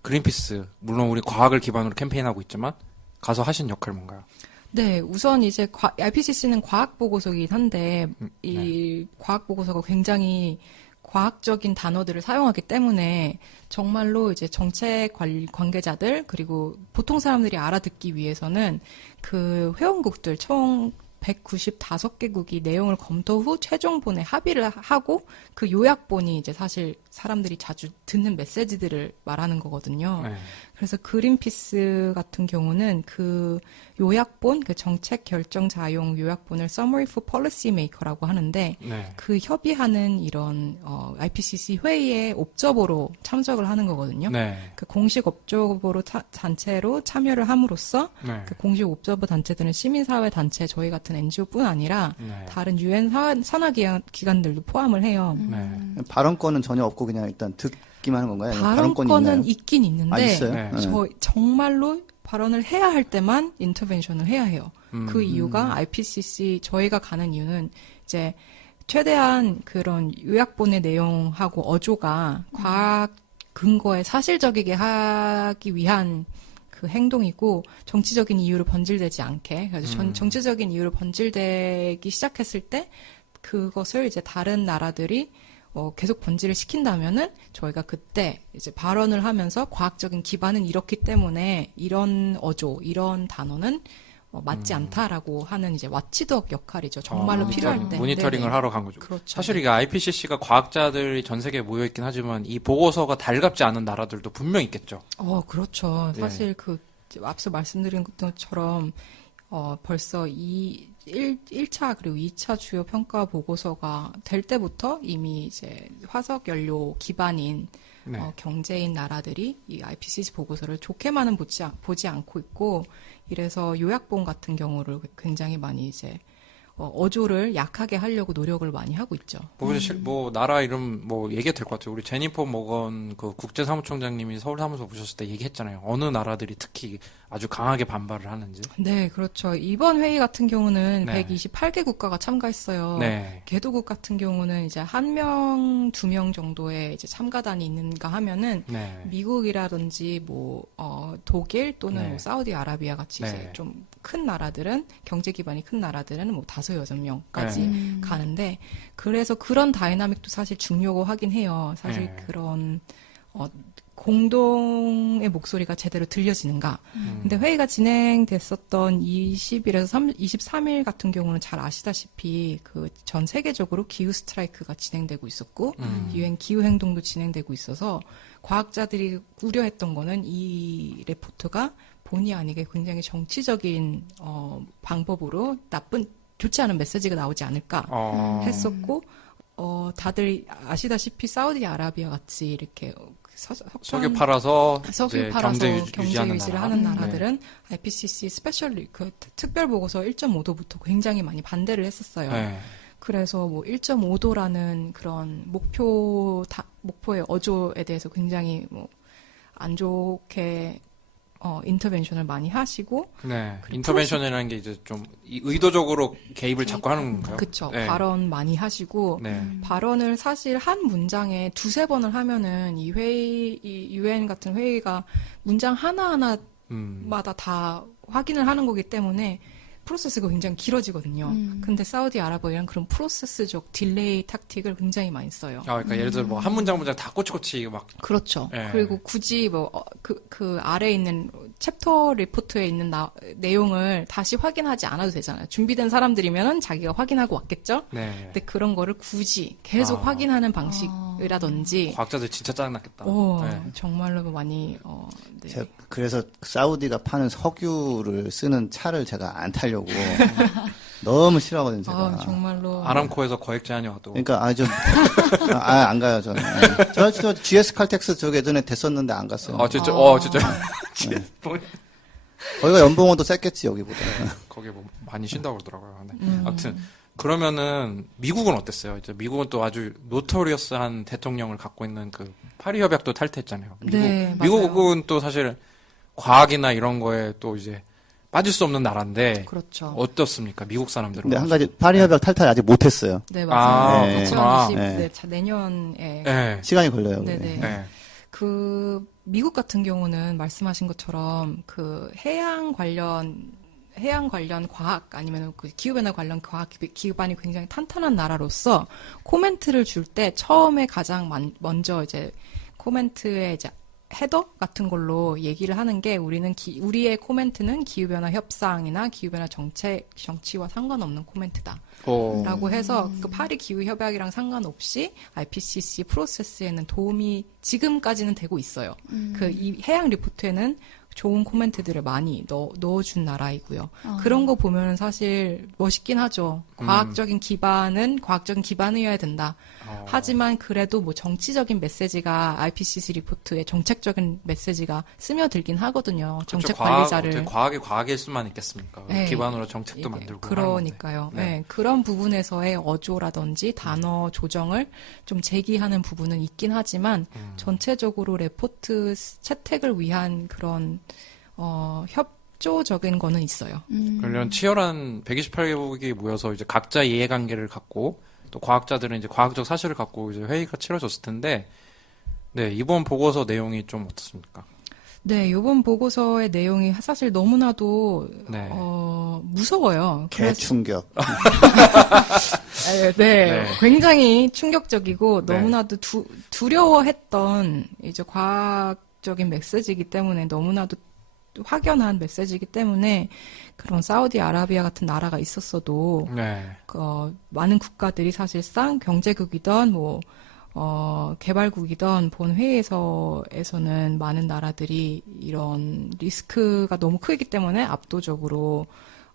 그린피스, 물론 우리 과학을 기반으로 캠페인하고 있지만 가서 하신 역할이 뭔가요? 네, 우선 이제 IPCC는 과학 보고서이긴 한데 이 과학 보고서가 굉장히 과학적인 단어들을 사용하기 때문에 정말로 이제 정책 관계자들 그리고 보통 사람들이 알아듣기 위해서는 그 회원국들 총 195개국이 내용을 검토 후 최종본에 합의를 하고 그 요약본이 이제 사실 사람들이 자주 듣는 메시지들을 말하는 거거든요. 네. 그래서 그린피스 같은 경우는 그 요약본, 그 정책 결정자용 요약본을 Summary for Policy Maker라고 하는데 네. 그 협의하는 이런 IPCC 회의에 옵저버로 참석을 하는 거거든요. 네. 그 공식 옵저버로 단체로 참여를 함으로써 네. 그 공식 옵저버 단체들은 시민사회 단체, 저희 같은 NGO뿐 아니라 네. 다른 UN 산하기관들도 포함을 해요. 네. 발언권은 전혀 없고 그냥 일단 듣기만 하는 건가요? 아니면 발언권이 발언권은 있나요? 있긴 있는데 아, 있어요? 네. 정말로 발언을 해야 할 때만 인터벤션을 해야 해요. 그 이유가 IPCC 저희가 가는 이유는 이제 최대한 그런 요약본의 내용하고 어조가 과학 근거에 사실적이게 하기 위한 그 행동이고 정치적인 이유로 번질되지 않게 그래서 정치적인 이유로 번질되기 시작했을 때 그것을 이제 다른 나라들이 계속 번지를 시킨다면은 저희가 그때 이제 발언을 하면서 과학적인 기반은 이렇기 때문에 이런 어조, 이런 단어는 맞지 않다라고 하는 이제 와치독 역할이죠. 정말로 필요할 때. 모니터링을 네네. 하러 간 거죠. 그렇죠. 사실 이게 IPCC가 과학자들이 전 세계에 모여 있긴 하지만 이 보고서가 달갑지 않은 나라들도 분명 있겠죠. 그렇죠. 네. 사실 이제 앞서 말씀드린 것처럼 벌써 1차 그리고 2차 주요 평가 보고서가 될 때부터 이미 이제 화석 연료 기반인 네. 경제인 나라들이 이 IPCC 보고서를 좋게만은 보지 않고 있고 이래서 요약본 같은 경우를 굉장히 많이 이제 어조를 약하게 하려고 노력을 많이 하고 있죠. 뭐 나라 이름 뭐 얘기해도 될 것 같아요. 우리 제니퍼 머건 그 국제사무총장님이 서울사무소 보셨을 때 얘기했잖아요. 어느 나라들이 특히 아주 강하게 반발을 하는지. 네, 그렇죠. 이번 회의 같은 경우는 네. 128개 국가가 참가했어요. 네. 개도국 같은 경우는 이제 1명, 2명 정도의 이제 참가단이 있는가 하면은 네. 미국이라든지 뭐 독일 또는 네. 뭐 사우디아라비아 같이 네. 이제 좀 큰 나라들은 경제 기반이 큰 나라들은 뭐 5-6명까지 네. 가는데 그래서 그런 다이나믹도 사실 중요하고 하긴 해요. 사실 네. 그런 공동의 목소리가 제대로 들려지는가. 근데 회의가 진행됐었던 20일에서 23일 같은 경우는 잘 아시다시피 그 전 세계적으로 기후 스트라이크가 진행되고 있었고 유엔 기후 행동도 진행되고 있어서 과학자들이 우려했던 거는 이 레포트가 본의 아니게 굉장히 정치적인 방법으로 좋지 않은 메시지가 나오지 않을까 했었고 다들 아시다시피 사우디아라비아 같이 이렇게 석유 팔아서 석유 이제 팔아서 경제 유지하는 유지를 나라. 하는 네. 나라들은 IPCC 그 특별 보고서 1.5도부터 굉장히 많이 반대를 했었어요. 네. 그래서 뭐 1.5도라는 그런 목표의 어조에 대해서 굉장히 뭐 안 좋게 인터벤션을 많이 하시고 네. 인터벤션이라는 게 이제 좀 의도적으로 개입을 자꾸 하는 건가요? 그쵸. 네. 발언 많이 하시고 네. 발언을 사실 한 문장에 2-3번을 하면은 이 UN 같은 회의가 문장 하나하나마다 다 확인을 하는 거기 때문에 프로세스가 굉장히 길어지거든요. 근데 사우디아라비아는 그런 프로세스적 딜레이 탁틱을 굉장히 많이 써요. 그러니까 예를 들어 뭐 한 문장 다 꼬치꼬치 막 그렇죠. 예. 그리고 굳이 뭐 그 아래에 있는 챕터 리포트에 있는 내용을 다시 확인하지 않아도 되잖아요. 준비된 사람들이면은 자기가 확인하고 왔겠죠. 네. 근데 그런 거를 굳이 계속 확인하는 방식이라든지 과학자들 진짜 짜증났겠다. 네. 정말로 많이 네. 제가 그래서 사우디가 파는 석유를 쓰는 차를 제가 안 타려고 너무 싫어하거든요, 제가. 정말로 아람코에서 거액 제한이 와도 그러니까 안 가요, 저는. 네. 저 GS 칼텍스 저 예전에 됐었는데 안 갔어요. 진짜 거기가 연봉은 더 셌겠지, 여기보다. 거기 뭐 많이 쉰다고 그러더라고요. 네. 아무튼 그러면은 미국은 어땠어요? 이제 미국은 또 아주 노토리어스한 대통령을 갖고 있는 그 파리 협약도 탈퇴했잖아요. 네, 미국은 또 사실 과학이나 이런 거에 또 이제 빠질 수 없는 나라인데 그렇죠. 어떻습니까? 미국 사람들은. 근데 한 가지 파리 협약 탈퇴 아직 못했어요. 네, 맞아요. 네. 2020 네. 내년에 네. 시간이 걸려요. 네네. 네. 그 미국 같은 경우는 말씀하신 것처럼 그 해양 관련 과학 아니면 그 기후변화 관련 과학 기반이 굉장히 탄탄한 나라로서 코멘트를 줄 때 처음에 가장 먼저 이제 코멘트에 이제 헤더 같은 걸로 얘기를 하는 게 우리의 코멘트는 기후변화 협상이나 기후변화 정치와 상관없는 코멘트다. 라고 해서 그 파리 기후 협약이랑 상관없이 IPCC 프로세스에는 도움이 지금까지는 되고 있어요. 그 이 해양 리포트에는 좋은 코멘트들을 많이 넣어준 나라이고요. 그런 거 보면은 사실 멋있긴 하죠. 과학적인 기반이어야 된다. 하지만 그래도 뭐 정치적인 메시지가 IPCC 리포트에 정책적인 메시지가 스며들긴 하거든요. 정책 관리자를. 과학이 과학일 수만 있겠습니까? 네. 기반으로 정책도 만들고. 그러니까요. 네. 네. 그런 부분에서의 어조라든지 단어 조정을 좀 제기하는 부분은 있긴 하지만 전체적으로 레포트 채택을 위한 그런 협조적인 거는 있어요. 그런 치열한 128개국이 모여서 이제 각자 이해관계를 갖고 또 과학자들은 이제 과학적 사실을 갖고 이제 회의가 치러졌을 텐데, 네, 이번 보고서 내용이 좀 어떻습니까? 네, 이번 보고서의 내용이 사실 너무나도 네. 무서워요. 개충격. 네, 굉장히 충격적이고 네. 너무나도 두려워했던 이제 과학적인 메시지이기 때문에 너무나도 확연한 메시지이기 때문에 그런 사우디아라비아 같은 나라가 있었어도 네. 많은 국가들이 사실상 경제국이던 개발국이던 본 회의에서는 많은 나라들이 이런 리스크가 너무 크기 때문에 압도적으로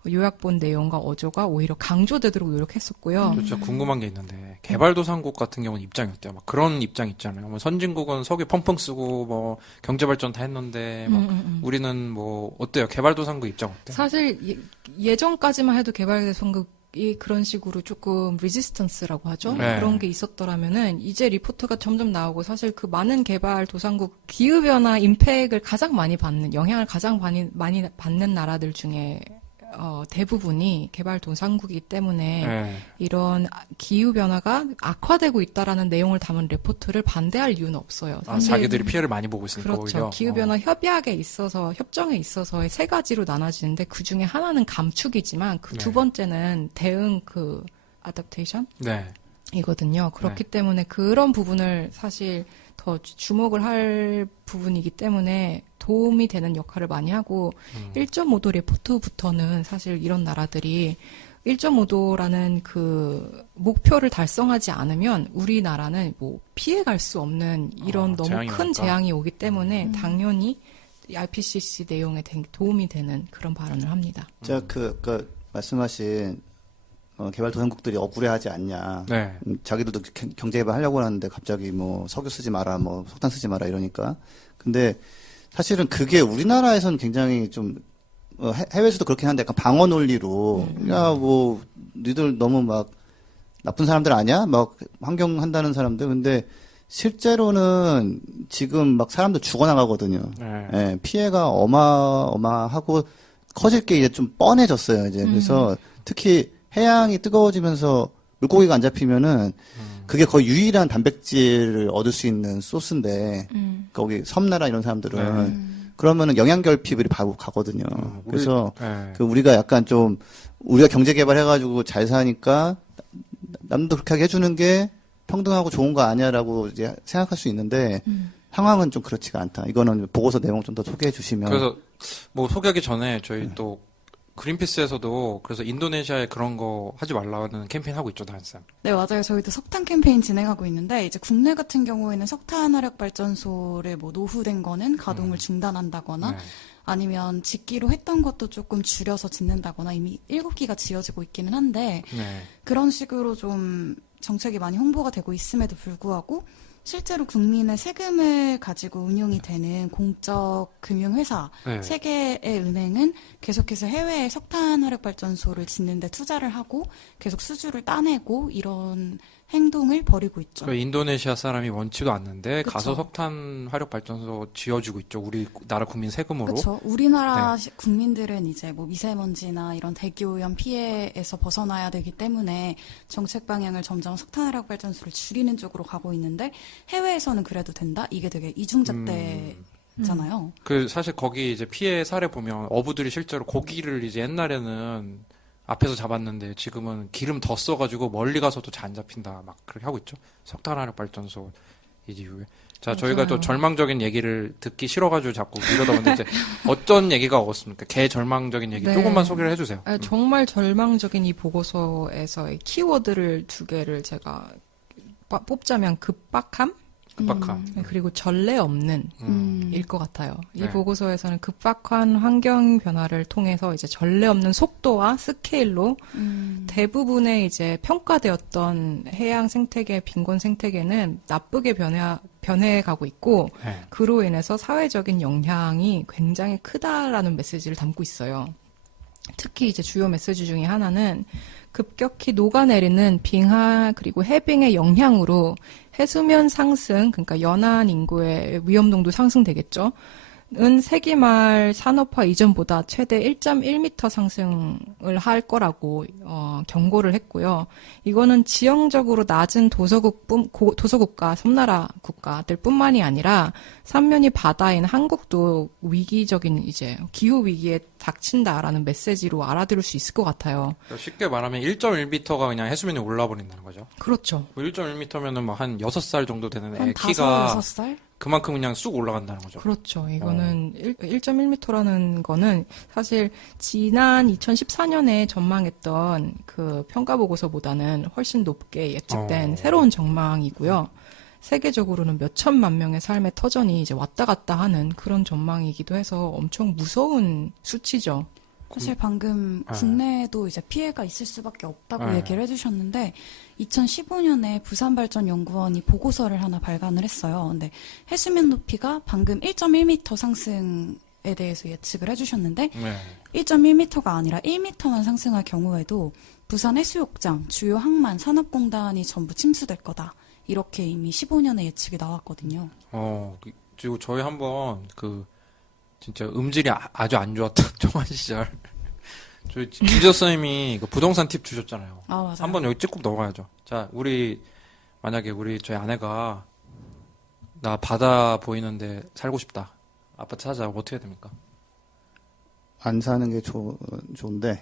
요약본 내용과 어조가 오히려 강조되도록 노력했었고요. 저 진짜 궁금한 게 있는데 개발도상국 같은 경우는 입장이 어때요? 막 그런 입장 있잖아요. 뭐 선진국은 석유 펑펑 쓰고 뭐 경제 발전 다 했는데 막 우리는 뭐 어때요? 개발도상국 입장 어때요? 사실 예전까지만 해도 개발도상국이 그런 식으로 조금 리지스턴스라고 하죠. 네. 그런 게 있었더라면은 이제 리포트가 점점 나오고 사실 그 많은 개발도상국 기후변화 임팩을 가장 많이 받는 영향을 가장 많이 받는 나라들 중에 대부분이 개발도상국이기 때문에 네. 이런 기후변화가 악화되고 있다라는 내용을 담은 레포트를 반대할 이유는 없어요. 사실 자기들이 피해를 많이 보고 있으니까 그렇죠. 오히려. 기후변화 협정에 있어서의 세 가지로 나눠지는데 그 중에 하나는 감축이지만 그 두 네. 번째는 대응 adaptation? 네. 이거든요. 그렇기 때문에 그런 부분을 사실 더 주목을 할 부분이기 때문에 도움이 되는 역할을 많이 하고 1.5도 레포트부터는 사실 이런 나라들이 1.5도라는 그 목표를 달성하지 않으면 우리나라는 뭐 피해갈 수 없는 이런 너무 재앙이 큰 오니까. 재앙이 오기 때문에 당연히 IPCC 내용에 도움이 되는 그런 발언을 합니다. 제가 말씀하신 개발도상국들이 억울해하지 않냐. 네. 자기들도 경제개발 하려고 하는데 갑자기 뭐 석유 쓰지 마라, 뭐 석탄 쓰지 마라 이러니까. 근데 사실은 그게 우리나라에서는 굉장히 좀 해외에서도 그렇긴 한데 약간 방어 논리로 야 뭐 니들 너무 막 나쁜 사람들 아니야? 막 환경 한다는 사람들. 근데 실제로는 지금 막 사람들 죽어나가거든요. 네. 예, 피해가 어마어마하고 커질 게 이제 좀 뻔해졌어요. 이제 그래서 특히 해양이 뜨거워지면서 물고기가 안 잡히면은 그게 거의 유일한 단백질을 얻을 수 있는 소스인데 거기 섬나라 이런 사람들은 그러면은 영양결핍이 바로 가거든요. 그래서 네. 그 우리가 약간 좀 우리가 경제 개발해가지고 잘 사니까 남도 그렇게 하게 해주는 게 평등하고 좋은 거 아니야라고 이제 생각할 수 있는데 상황은 좀 그렇지가 않다. 이거는 보고서 내용 좀 더 소개해 주시면. 그래서 뭐 소개하기 전에 저희 또 그린피스에서도 그래서 인도네시아에 그런 거 하지 말라는 캠페인 하고 있죠, 다한쌤. 네, 맞아요. 저희도 석탄 캠페인 진행하고 있는데, 이제 국내 같은 경우에는 석탄 화력 발전소를 뭐 노후된 거는 가동을 중단한다거나, 네. 아니면 짓기로 했던 것도 조금 줄여서 짓는다거나, 이미 7기가 지어지고 있기는 한데, 네. 그런 식으로 좀 정책이 많이 홍보가 되고 있음에도 불구하고, 실제로 국민의 세금을 가지고 운용이 되는 공적 금융회사, 네. 세 개의 은행은 계속해서 해외에 석탄 화력 발전소를 짓는 데 투자를 하고 계속 수주를 따내고 이런 행동을 벌이고 있죠. 그 인도네시아 사람이 원치도 않는데 그쵸. 가서 석탄 화력 발전소 지어주고 있죠. 우리 나라 국민 세금으로. 그렇죠. 우리나라 국민들은 이제 뭐 미세먼지나 이런 대기오염 피해에서 벗어나야 되기 때문에 정책 방향을 점점 석탄 화력 발전소를 줄이는 쪽으로 가고 있는데 해외에서는 그래도 된다? 이게 되게 이중잣대잖아요. 그 사실 거기 이제 피해 사례 보면 어부들이 실제로 고기를 이제 옛날에는 앞에서 잡았는데 지금은 기름 더 써가지고 멀리 가서도 잘 안 잡힌다 막 그렇게 하고 있죠. 석탄 화력 발전소 이후에. 자, 저희가 또 절망적인 얘기를 듣기 싫어가지고 자꾸 이러다 보는데 이제 어떤 얘기가 없었습니까? 개 절망적인 얘기 네. 조금만 소개를 해주세요. 정말 절망적인 이 보고서에서의 키워드를 2개를 제가 뽑자면 급박함? 급박함. 네, 그리고 전례 없는 일 것 같아요. 이 네. 보고서에서는 급박한 환경 변화를 통해서 이제 전례 없는 속도와 스케일로 대부분의 이제 평가되었던 해양 생태계, 빈곤 생태계는 나쁘게 변해가고 있고 네. 그로 인해서 사회적인 영향이 굉장히 크다라는 메시지를 담고 있어요. 특히 이제 주요 메시지 중에 하나는 급격히 녹아내리는 빙하 그리고 해빙의 영향으로 해수면 상승, 그러니까 연안 인구의 위험동도 상승되겠죠. 은 세기말 산업화 이전보다 최대 1.1m 상승을 할 거라고 경고를 했고요. 이거는 지형적으로 낮은 도서국가, 섬나라 국가들뿐만이 아니라 삼면이 바다인 한국도 위기적인 이제 기후 위기에 닥친다라는 메시지로 알아들을 수 있을 것 같아요. 쉽게 말하면 1.1m가 그냥 해수면이 올라 버린다는 거죠. 그렇죠. 1.1m면은 뭐 한 6살 정도 되는 애 한 키가 5-6살? 그만큼 그냥 쑥 올라간다는 거죠. 그렇죠. 이거는 1.1m라는 거는 사실 지난 2014년에 전망했던 그 평가 보고서보다는 훨씬 높게 예측된 새로운 전망이고요. 세계적으로는 몇 천만 명의 삶의 터전이 이제 왔다 갔다 하는 그런 전망이기도 해서 엄청 무서운 수치죠. 사실 방금 국내에도 이제 피해가 있을 수밖에 없다고 얘기를 해주셨는데 2015년에 부산발전연구원이 보고서를 하나 발간을 했어요. 근데 해수면 높이가 방금 1.1m 상승에 대해서 예측을 해주셨는데 네. 1.1m가 아니라 1m만 상승할 경우에도 부산 해수욕장, 주요 항만, 산업공단이 전부 침수될 거다. 이렇게 이미 15년에 예측이 나왔거든요. 그리고 저희 한번 진짜 음질이 아주 안 좋았던 청원 시절. 저희 김지호 선생님이 그 부동산 팁 주셨잖아요. 아, 맞아요. 한번 여기 찍고 넘어가야죠. 자, 만약에 저희 아내가 나 바다 보이는데 살고 싶다. 아파트 사자. 어떻게 해야 됩니까? 안 사는 게 좋은데.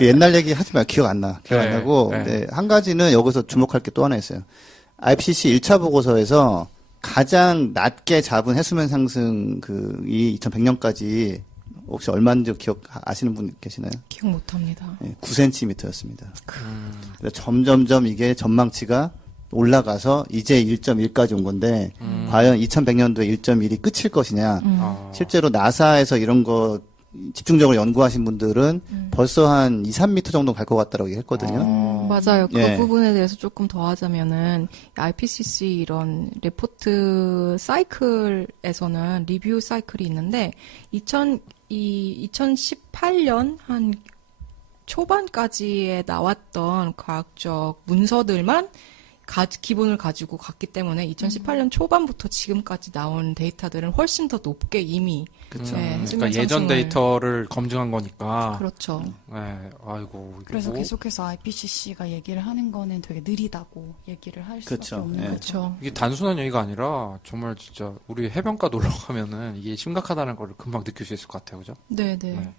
옛날 얘기 하지 마. 기억 안 나. 기억 안 네, 나고. 네. 네, 한 가지는 여기서 주목할 게 또 하나 있어요. IPCC 1차 보고서에서 가장 낮게 잡은 해수면 상승 이 2100년까지 혹시 얼마인지 아시는 분 계시나요? 기억 못합니다. 네, 9cm였습니다. 점점점 이게 전망치가 올라가서 이제 1.1까지 온 건데 과연 2100년도에 1.1이 끝일 것이냐. 실제로 나사에서 이런 거 집중적으로 연구하신 분들은 벌써 한 2, 3m 정도 갈 것 같다라고 얘기했거든요. 맞아요. 그 예. 부분에 대해서 조금 더 하자면은 IPCC 이런 레포트 사이클에서는 리뷰 사이클이 있는데 2018년 한 초반까지에 나왔던 과학적 문서들만 기본을 가지고 갔기 때문에 2018년 초반부터 지금까지 나온 데이터들은 훨씬 더 높게 이미 그쵸. 네, 그러니까 수면 예전 상승을- 데이터를 검증한 거니까. 그렇죠. 네, 아이고. 이게 그래서 뭐- 계속해서 IPCC가 얘기를 하는 거는 되게 느리다고 얘기를 할 수밖에 그쵸. 없는 예. 거죠. 그렇죠. 이게 단순한 얘기가 아니라 정말 진짜 우리 해변가 놀러 가면은 이게 심각하다는 걸 금방 느낄 수 있을 것 같아요, 그죠? 네, 네. 네.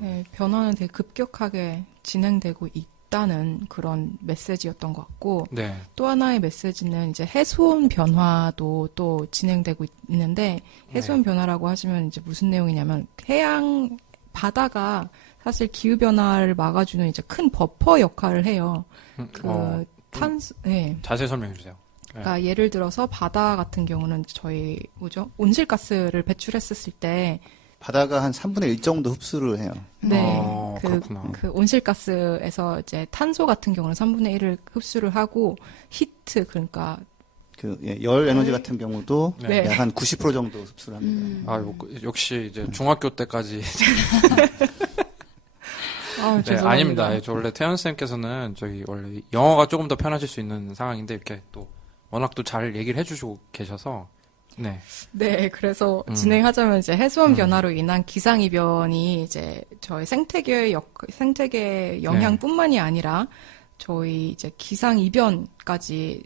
네, 변화는 되게 급격하게 진행되고 있다는 그런 메시지였던 것 같고, 네. 또 하나의 메시지는 이제 해수온 변화도 또 진행되고 있는데, 해수온 변화라고 하시면 이제 무슨 내용이냐면, 바다가 사실 기후변화를 막아주는 이제 큰 버퍼 역할을 해요. 네. 자세히 설명해 주세요. 그러니까 예를 들어서 바다 같은 경우는 저희, 온실가스를 배출했었을 때, 바다가 한 3분의 1 정도 흡수를 해요. 네. 그렇구나. 그 온실가스에서 이제 탄소 같은 경우는 3분의 1을 흡수를 하고, 히트, 그러니까, 열 에너지 같은 경우도 네. 약 한 90% 정도 흡수를 합니다. 역시 이제 중학교 때까지. 네, 죄송합니다. 아닙니다. 저 원래 태연쌤께서는 저희 원래 영어가 조금 더 편하실 수 있는 상황인데 이렇게 또 워낙 또 잘 얘기를 해주시고 계셔서 네. 네, 그래서 진행하자면 이제 해수온 변화로 인한 기상이변이 이제 저희 생태계 영향뿐만이 아니라 저희 이제 기상이변까지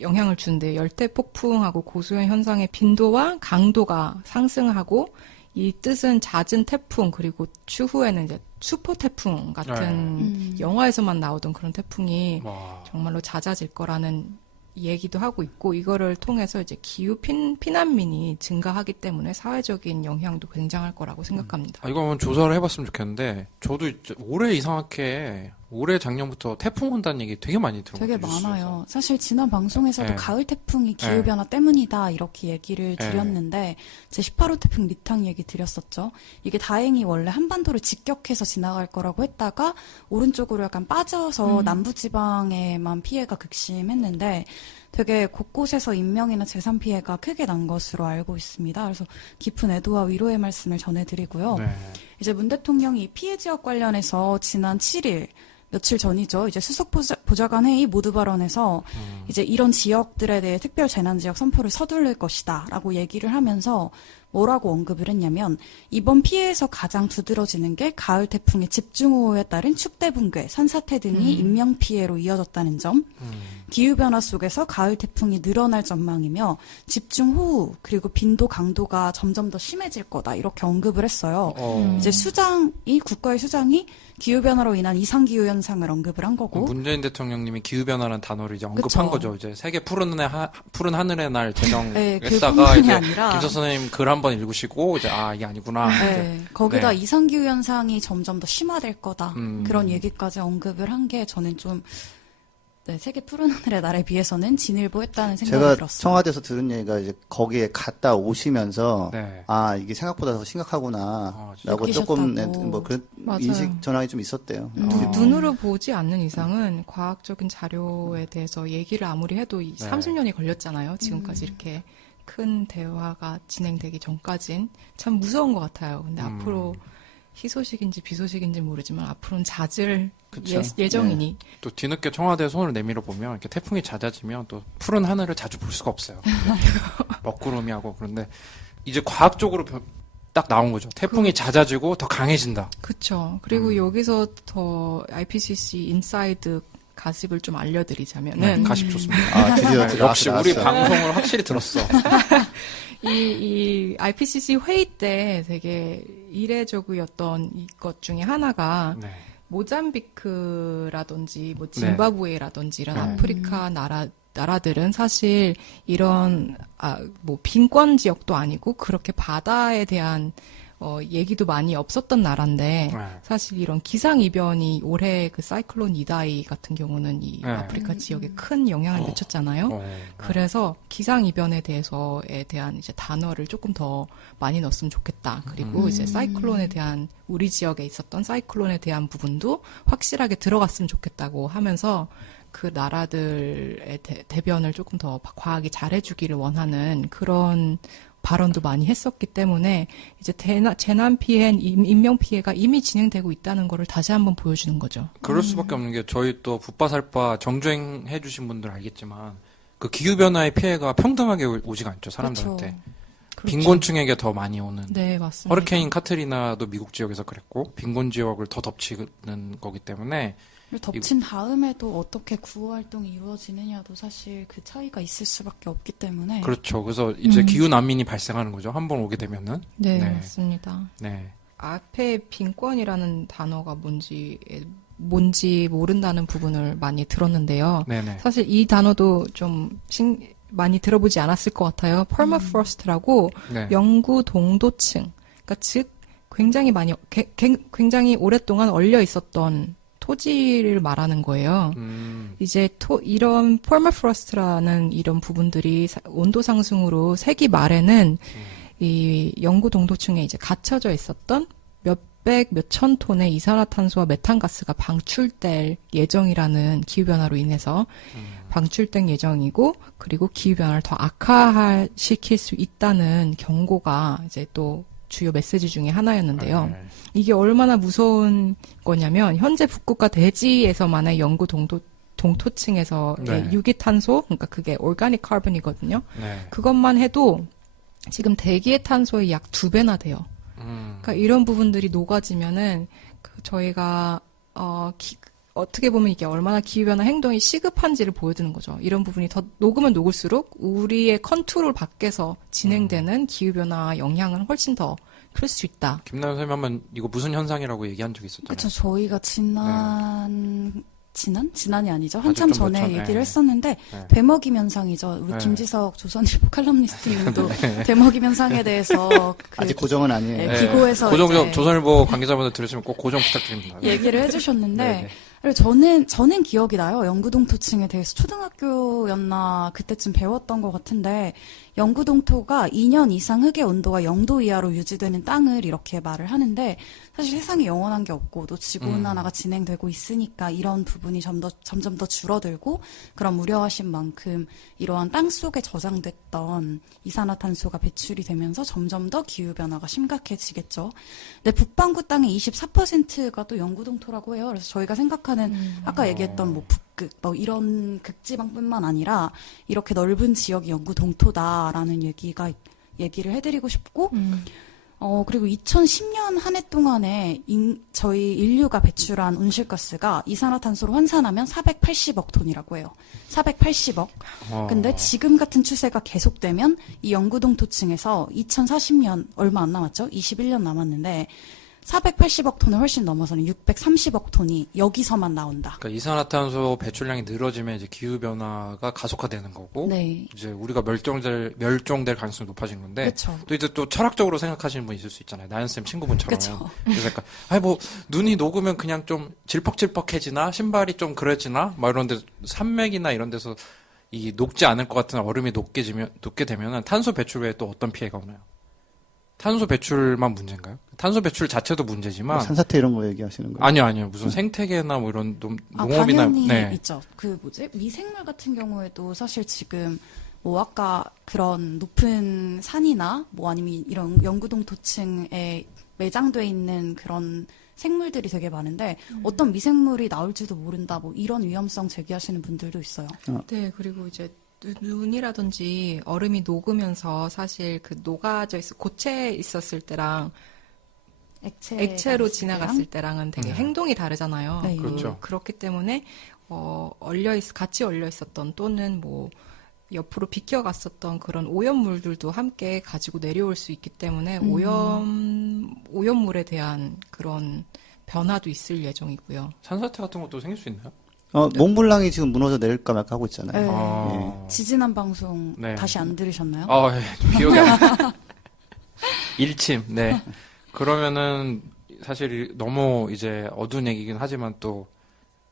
영향을 주는데 열대 폭풍하고 고수현 현상의 빈도와 강도가 상승하고 이 뜻은 잦은 태풍 그리고 추후에는 이제 슈퍼 태풍 같은 영화에서만 나오던 그런 태풍이 와. 정말로 잦아질 거라는 얘기도 하고 있고 이거를 통해서 이제 기후 피난민이 증가하기 때문에 사회적인 영향도 굉장할 거라고 생각합니다. 이거 한번 조사를 해봤으면 좋겠는데 저도 올해 이상하게 올해 작년부터 태풍 온다는 얘기 되게 많이 들어요. 되게 많아요. 사실 지난 방송에서도 네. 가을 태풍이 기후변화 때문이다 이렇게 얘기를 드렸는데 제 18호 태풍 리탕 얘기 드렸었죠. 이게 다행히 원래 한반도를 직격해서 지나갈 거라고 했다가 오른쪽으로 약간 빠져서 남부지방에만 피해가 극심했는데 되게 곳곳에서 인명이나 재산 피해가 크게 난 것으로 알고 있습니다. 그래서 깊은 애도와 위로의 말씀을 전해드리고요. 네. 이제 문 대통령이 피해 지역 관련해서 지난 7일 며칠 전이죠. 이제 수석 보좌관 회의 모두 발언에서 이제 이런 지역들에 대해 특별 재난 지역 선포를 서두를 것이다라고 얘기를 하면서 뭐라고 언급을 했냐면 이번 피해에서 가장 두드러지는 게 가을 태풍의 집중호우에 따른 축대 붕괴, 산사태 등이 인명 피해로 이어졌다는 점. 기후변화 속에서 가을 태풍이 늘어날 전망이며 집중호우 그리고 빈도 강도가 점점 더 심해질 거다 이렇게 언급을 했어요. 이제 국가의 수장이 기후변화로 인한 이상기후 현상을 언급을 한 거고. 문재인 대통령님이 기후변화라는 단어를 이제 언급한 그쵸. 거죠. 이제 세계 푸른 하늘의 날 네, 제정했다가 그뿐만이 이제 아니라 김서 선생님 글 한번 읽으시고 이제 이게 아니구나. 네, 거기다 네. 이상기후 현상이 점점 더 심화될 거다. 음. 그런 얘기까지 언급을 한 게 저는 좀 세계 푸른 하늘의 날에 비해서는 진일보했다는 생각이 제가 들었어요. 청와대에서 들은 얘기가 이제 거기에 갔다 오시면서 네. 이게 생각보다 더 심각하구나 진짜. 라고 조금 느끼셨다고. 뭐 그런 맞아요. 인식 전환이 좀 있었대요. 눈으로 보지 않는 이상은 과학적인 자료에 대해서 얘기를 아무리 해도 30년이 걸렸잖아요. 지금까지 이렇게 큰 대화가 진행되기 전까진 참 무서운 것 같아요. 근데 앞으로 희소식인지 비소식인지 모르지만 앞으로는 잦을 그쵸. 예정이니 또 뒤늦게 청와대에 손을 내밀어 보면 이렇게 태풍이 잦아지면 또 푸른 하늘을 자주 볼 수가 없어요. 먹구름이 하고 그런데 이제 과학적으로 딱 나온 거죠. 태풍이 잦아지고 더 강해진다. 그렇죠. 그리고 여기서 더 IPCC 인사이드 가십을 좀 알려드리자면은 네, 가십 좋습니다. 드디어 역시 우리 나왔어요. 방송을 확실히 들었어. 이 IPCC 회의 때 되게 이례적이었던 것 중에 하나가 네. 모잠비크라든지 뭐 짐바브웨라든지 이런 아프리카 나라들은 사실 이런 뭐 빈권 지역도 아니고 그렇게 바다에 대한 얘기도 많이 없었던 나라인데 사실 이런 기상 이변이 올해 그 사이클론 이다이 같은 경우는 이 아프리카 지역에 큰 영향을 미쳤잖아요. 그래서 기상 이변에 대한 이제 단어를 조금 더 많이 넣었으면 좋겠다. 그리고 이제 사이클론에 대한 우리 지역에 있었던 사이클론에 대한 부분도 확실하게 들어갔으면 좋겠다고 하면서 그 나라들의 대변을 조금 더 과학이 잘해주기를 원하는 그런 발언도 많이 했었기 때문에 이제 재난 피해, 인명 피해가 이미 진행되고 있다는 거를 다시 한번 보여주는 거죠. 그럴 수밖에 없는 게 저희 또 붓바살바 정주행 해주신 분들 알겠지만 그 기후변화의 피해가 평등하게 오지가 않죠, 사람들한테. 그렇죠. 빈곤층에게 더 많이 오는. 네, 맞습니다. 허리케인 카트리나도 미국 지역에서 그랬고 빈곤 지역을 더 덮치는 거기 때문에 덮친 다음에도 어떻게 구호 활동이 이루어지느냐도 사실 그 차이가 있을 수밖에 없기 때문에. 그렇죠. 그래서 이제 기후 난민이 발생하는 거죠. 한번 오게 되면은. 네, 네. 맞습니다. 네. 앞에 빈권이라는 단어가 뭔지 모른다는 부분을 많이 들었는데요. 네네. 사실 이 단어도 좀 많이 들어보지 않았을 것 같아요. 퍼머프로스트라고 네. 영구 동도층, 그러니까 즉 굉장히 오랫동안 얼려 있었던 토지를 말하는 거예요. 이제 이런 퍼머프로스트라는 이런 부분들이 온도 상승으로 세기 말에는 이 영구 동도층에 이제 갇혀져 있었던 몇천 톤의 이산화탄소와 메탄가스가 방출될 예정이라는 기후변화로 인해서 방출될 예정이고, 그리고 기후변화를 더 악화시킬 수 있다는 경고가 이제 또 주요 메시지 중에 하나였는데요. 네. 이게 얼마나 무서운 거냐면, 현재 북극과 대지에서만의 영구 동토층에서의 네. 유기탄소, 그러니까 그게 오르가닉 카본이거든요. 네. 그것만 해도 지금 대기의 탄소의 약 2배나 돼요. 그러니까 이런 부분들이 녹아지면은 저희가 어떻게 보면 이게 얼마나 기후변화 행동이 시급한지를 보여주는 거죠. 이런 부분이 더 녹으면 녹을수록 우리의 컨트롤 밖에서 진행되는 기후변화 영향은 훨씬 더 클 수 있다. 김나연 선생님 한번 이거 무슨 현상이라고 얘기한 적이 있었잖아요. 그렇죠. 저희가 지난이 아니죠. 한참 좀 전에 그렇죠. 얘기를 네. 했었는데 네. 되먹임 현상이죠. 우리 네. 김지석 조선일보 칼럼니스트님도 되먹임 현상에 대해서 아직 고정은 아니에요. 네, 기고에서 고정 이제 조선일보 관계자분들 들으시면 꼭 고정 부탁드립니다. 얘기를 해주셨는데 네. 그리고 저는 기억이 나요. 영구동토층에 대해서 초등학교였나 그때쯤 배웠던 것 같은데 영구동토가 2년 이상 흙의 온도가 0도 이하로 유지되는 땅을 이렇게 말을 하는데 사실 세상에 영원한 게 없고 또 지구온난화가 진행되고 있으니까 이런 부분이 점점 더 줄어들고 그런 우려하신 만큼 이러한 땅 속에 저장됐던 이산화탄소가 배출이 되면서 점점 더 기후변화가 심각해지겠죠. 근데 북반구 땅의 24%가 또 영구동토라고 해요. 그래서 저희가 생각하는 아까 얘기했던 뭐 북극 뭐 이런 극지방뿐만 아니라 이렇게 넓은 지역이 영구동토다라는 얘기를 해드리고 싶고 그리고 2010년 한 해 동안에 저희 인류가 배출한 온실가스가 이산화탄소로 환산하면 480억 톤이라고 해요. 480억. 근데 지금 같은 추세가 계속되면 이 영구동토층에서 2040년 얼마 안 남았죠? 21년 남았는데 480억 톤을 훨씬 넘어서는 630억 톤이 여기서만 나온다. 그러니까 이산화탄소 배출량이 늘어지면 이제 기후 변화가 가속화되는 거고, 네. 이제 우리가 멸종될 가능성이 높아진 건데, 그렇죠. 또 이제 또 철학적으로 생각하시는 분 있을 수 있잖아요. 나연 쌤 친구분처럼. 그쵸. 그래서 약간 아니 뭐 눈이 녹으면 그냥 좀 질퍽질퍽해지나 신발이 좀 그래지나 막 이런데 산맥이나 이런 데서 이 녹지 않을 것 같은 얼음이 녹게 되면은 탄소 배출 외에 또 어떤 피해가 오나요? 탄소 배출만 문제인가요? 탄소 배출 자체도 문제지만 뭐 산사태 이런 거 얘기하시는 거예요? 아니요. 무슨 생태계나 뭐 이런 농업이나 당연히 네. 있죠. 미생물 같은 경우에도 사실 지금 뭐 아까 그런 높은 산이나 뭐 아니면 이런 영구동토층에 매장돼 있는 그런 생물들이 되게 많은데 어떤 미생물이 나올지도 모른다 뭐 이런 위험성 제기하시는 분들도 있어요. 네, 그리고 이제 눈이라든지 얼음이 녹으면서 사실 그 녹아져 고체에 있었을 때랑 액체로 지나갔을 때랑은 되게 행동이 다르잖아요. 네. 그렇죠. 그렇기 때문에 같이 얼려 있었던 또는 뭐 옆으로 비껴갔었던 그런 오염물들도 함께 가지고 내려올 수 있기 때문에 오염물에 대한 그런 변화도 있을 예정이고요. 산사태 같은 것도 생길 수 있나요? 몽블랑이 지금 무너져 내릴까 말까 하고 있잖아요. 네. 아. 지지난 방송 네. 다시 안 들으셨나요? 기억이 안 나. 일침. 네. 그러면은 사실 너무 이제 어두운 얘기긴 하지만 또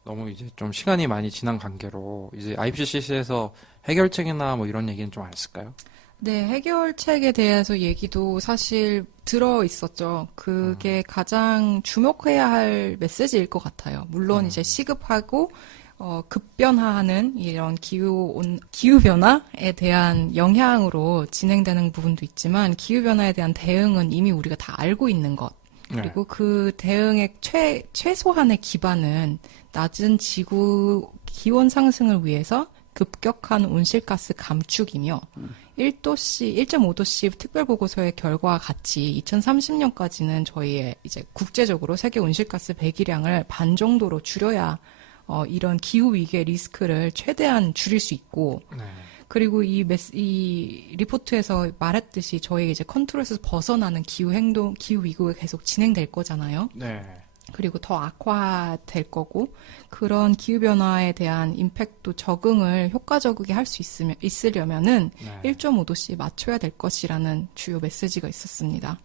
너무 이제 좀 시간이 많이 지난 관계로 이제 IPCC에서 해결책이나 뭐 이런 얘기는 좀 안 했을까요? 네, 해결책에 대해서 얘기도 사실 들어 있었죠. 그게 가장 주목해야 할 메시지일 것 같아요. 물론 이제 시급하고 급변화하는 이런 기후변화에 대한 영향으로 진행되는 부분도 있지만, 기후변화에 대한 대응은 이미 우리가 다 알고 있는 것. 그리고 그 대응의 최소한의 기반은 낮은 지구 기온 상승을 위해서 급격한 온실가스 감축이며 1.5도씨 특별보고서의 결과와 같이 2030년까지는 저희의 이제 국제적으로 세계 온실가스 배기량을 반 정도로 줄여야 이런 기후 위기의 리스크를 최대한 줄일 수 있고 네. 그리고 이 리포트에서 말했듯이 저희 이제 컨트롤에서 벗어나는 기후 위기가 계속 진행될 거잖아요. 네. 그리고 더 악화될 거고 그런 기후 변화에 대한 임팩트 적응을 효과적이게 할 수 있으려면은 네. 1.5도씨 맞춰야 될 것이라는 주요 메시지가 있었습니다.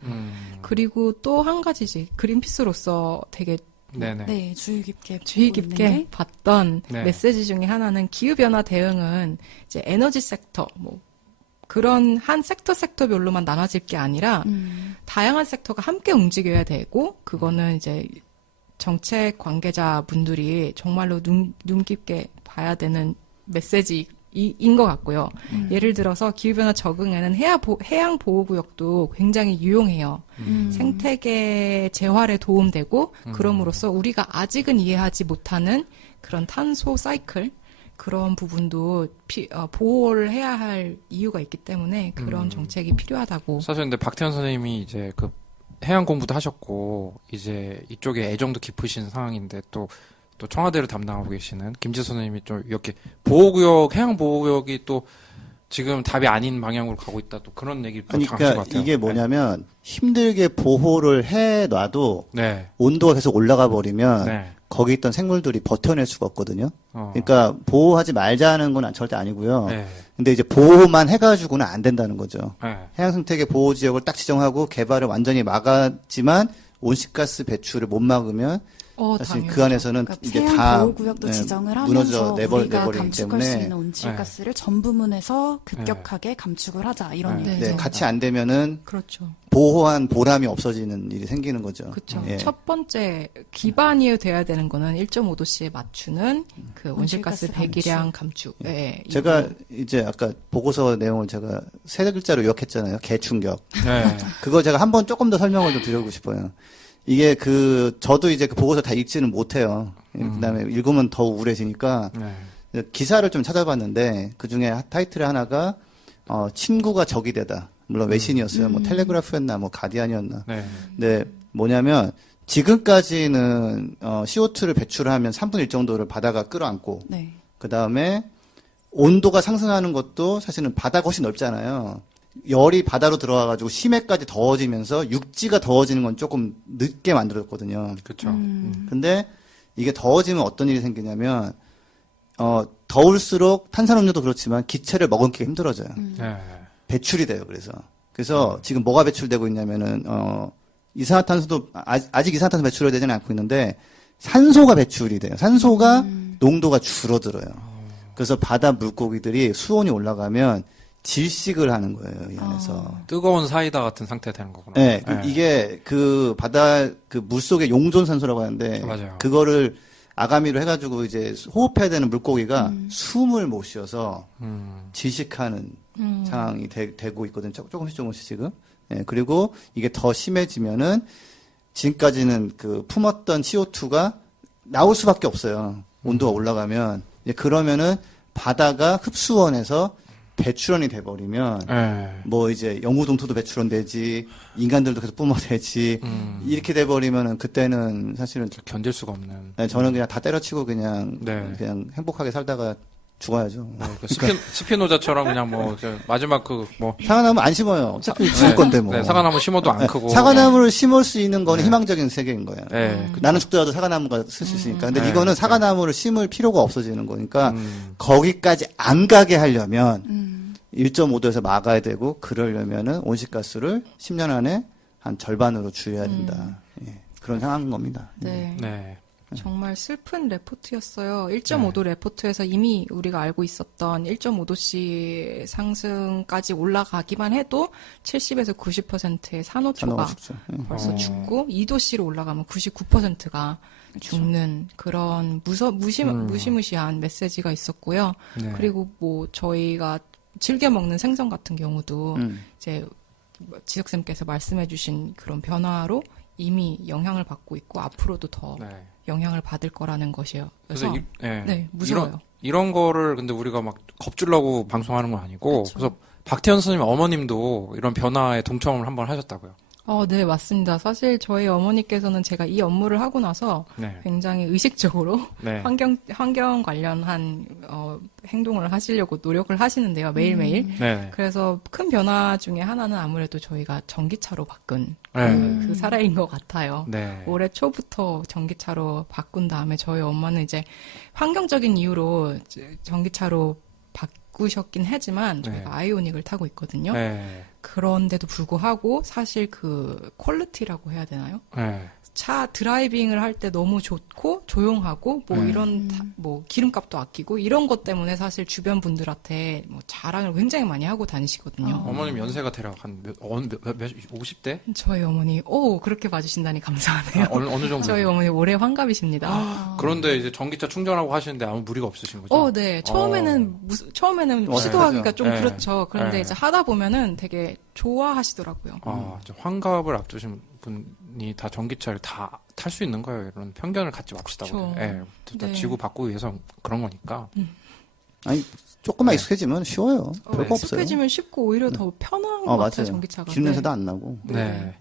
그리고 또 한 가지지 그린피스로서 되게 네네. 네, 주의 깊게 주의 보고 있는 깊게 게 봤던 네. 메시지 중에 하나는 기후 변화 대응은 이제 에너지 섹터 그런 한 섹터별로만 나눠질 게 아니라 다양한 섹터가 함께 움직여야 되고 그거는 이제 정책 관계자분들이 정말로 눈 깊게 봐야 되는 메시지인 것 같고요. 예를 들어서 기후변화 적응에는 해양보호구역도 굉장히 유용해요. 생태계 재활에 도움되고 그럼으로써 우리가 아직은 이해하지 못하는 그런 탄소 사이클 그런 부분도 보호를 해야 할 이유가 있기 때문에 그런 정책이 필요하다고. 사실 근데 박태현 선생님이 이제 그 해양 공부도 하셨고 이제 이쪽에 애정도 깊으신 상황인데 또 청와대를 담당하고 계시는 김지수 선생님이 좀 이렇게 해양 보호구역이 또 지금 답이 아닌 방향으로 가고 있다 또 그런 얘기 또 아니, 하신 것 그러니까 같아요. 이게 뭐냐면 힘들게 보호를 해놔도 네. 온도가 계속 올라가 버리면 네. 거기 있던 생물들이 버텨낼 수가 없거든요. 어. 그러니까 보호하지 말자는 건 절대 아니고요. 네. 근데 이제 보호만 해가지고는 안 된다는 거죠. 네. 해양생태계 보호 지역을 딱 지정하고 개발을 완전히 막았지만 온실가스 배출을 못 막으면 사실 당연하죠. 그 안에서는 그러니까 이게 해양 다 보호구역도 네, 지정을 무너져 하면서 우리가 내버리기 감축할 수 때문에 있는 온실가스를 전 부문에서 급격하게 감축을 하자 이런 네. 네. 얘기죠. 네, 같이 안 되면은 그렇죠. 보호한 보람이 없어지는 일이 생기는 거죠. 그렇죠. 예. 첫 번째 기반이 돼야 되는 거는 1.5도씨에 맞추는 그 온실가스 온실가스 배기량 감축. 예. 제가 이제 아까 보고서 내용을 제가 세 글자로 요약했잖아요. 개충격. 네. 그거 제가 한번 조금 더 설명을 좀 드리고 싶어요. 이게 저도 이제 그 보고서 다 읽지는 못해요. 그다음에 읽으면 더 우울해지니까 네. 기사를 좀 찾아봤는데 그 중에 타이틀의 하나가 친구가 적이 되다. 물론 외신이었어요. 뭐 텔레그래프였나 뭐 가디언이었나. 네. 근데 뭐냐면 지금까지는 CO2를 배출하면 3분의 1 정도를 바다가 끌어안고 네. 그다음에 온도가 상승하는 것도 사실은 바다가 훨씬 넓잖아요. 열이 바다로 들어와가지고 심해까지 더워지면서 육지가 더워지는 건 조금 늦게 만들었거든요. 그렇죠. 근데 이게 더워지면 어떤 일이 생기냐면 더울수록 탄산음료도 그렇지만 기체를 머금기가 힘들어져요. 네. 배출이 돼요. 그래서 지금 뭐가 배출되고 있냐면은 이산화탄소도 아직 이산화탄소 배출이 되지는 않고 있는데 산소가 배출이 돼요. 산소가 농도가 줄어들어요. 그래서 바다 물고기들이 수온이 올라가면 질식을 하는 거예요, 이 안에서. 뜨거운 사이다 같은 상태가 되는 거구나. 네, 이게 그 바다 그 물속의 용존산소라고 하는데 맞아요. 그거를 아가미로 해가지고 이제 호흡해야 되는 물고기가 숨을 못 쉬어서 질식하는 상황이 되고 있거든요. 조금씩 지금. 네, 그리고 이게 더 심해지면은 지금까지는 그 품었던 CO2가 나올 수밖에 없어요. 온도가 올라가면. 이제 그러면은 바다가 흡수원에서 배출원이 돼버리면 네. 뭐 이제 영구동토도 배출원 되지 인간들도 계속 뿜어대지 이렇게 돼버리면은 그때는 사실은 견딜 수가 없는. 네, 저는 그냥 다 때려치고 그냥 네. 행복하게 살다가 죽어야죠. 그 스피노자처럼 그냥 뭐 마지막 뭐 사과나무 안 심어요. 어차피 죽을 건데 뭐. 네, 사과나무 심어도 안 크고. 사과나무를 심을 수 있는 거는 희망적인 세계인 거예요. 네. 나는 죽더라도 사과나무가 쓸 수 있으니까. 근데 네. 이거는 사과나무를 심을 필요가 없어지는 거니까 거기까지 안 가게 하려면 1.5도에서 막아야 되고 그러려면은 온실가스를 10년 안에 한 절반으로 줄여야 된다. 예, 그런 상황인 겁니다. 네. 네. 정말 슬픈 레포트였어요. 1.5도 레포트에서 이미 우리가 알고 있었던 1.5도씨 상승까지 올라가기만 해도 70에서 90%의 산호초가 죽죠. 벌써 죽고 2도씨로 올라가면 99%가 죽는 그런 무시무시한 메시지가 있었고요. 네. 그리고 뭐 저희가 즐겨 먹는 생선 같은 경우도 이제 지석쌤께서 말씀해주신 그런 변화로 이미 영향을 받고 있고 앞으로도 더 네. 영향을 받을 거라는 것이요. 그래서 그래서 예. 네, 무서워요. 이런 거를 근데 우리가 막 겁주려고 방송하는 건 아니고 그쵸. 그래서 박태현 선생님 어머님도 이런 변화에 동참을 한번 하셨다고요. 네, 맞습니다. 사실 저희 어머니께서는 제가 이 업무를 하고 나서 네. 굉장히 의식적으로 네. 환경 관련한 행동을 하시려고 노력을 하시는데요. 매일매일. 네. 그래서 큰 변화 중에 하나는 아무래도 저희가 전기차로 바꾼 네. 그 사례인 것 같아요. 네. 올해 초부터 전기차로 바꾼 다음에 저희 엄마는 이제 환경적인 이유로 이제 전기차로 바꾸셨긴 하지만 저희가 네. 아이오닉을 타고 있거든요. 네. 그런데도 불구하고 사실 그 퀄리티라고 해야 되나요? 네. 차 드라이빙을 할 때 너무 좋고 조용하고 뭐 네. 이런 뭐 기름값도 아끼고 이런 것 때문에 사실 주변 분들한테 뭐 자랑을 굉장히 많이 하고 다니시거든요. 어머님 연세가 대략 한 50대? 저희 어머니 그렇게 봐주신다니 감사하네요. 어느 정도? 저희 어머니 올해 환갑이십니다. 그런데 이제 전기차 충전하고 하시는데 아무 무리가 없으신 거죠? 네. 처음에는 어, 시도하기가 네. 좀 네. 그렇죠. 그런데 네. 이제 하다 보면은 되게 좋아하시더라고요. 이제 환갑을 앞두신 분이 다 전기차를 다 탈 수 있는 거예요. 이런 편견을 갖지 맙시다. 그쵸. 예. 다 네. 지구 바꾸기 위해서 그런 거니까. 아니 조금만 익숙해지면 쉬워요. 별거 없어요. 익숙해지면 쉽고 오히려 더 편한 것 같아요, 맞아요. 전기차가. 기름냄새도 안 나고. 네.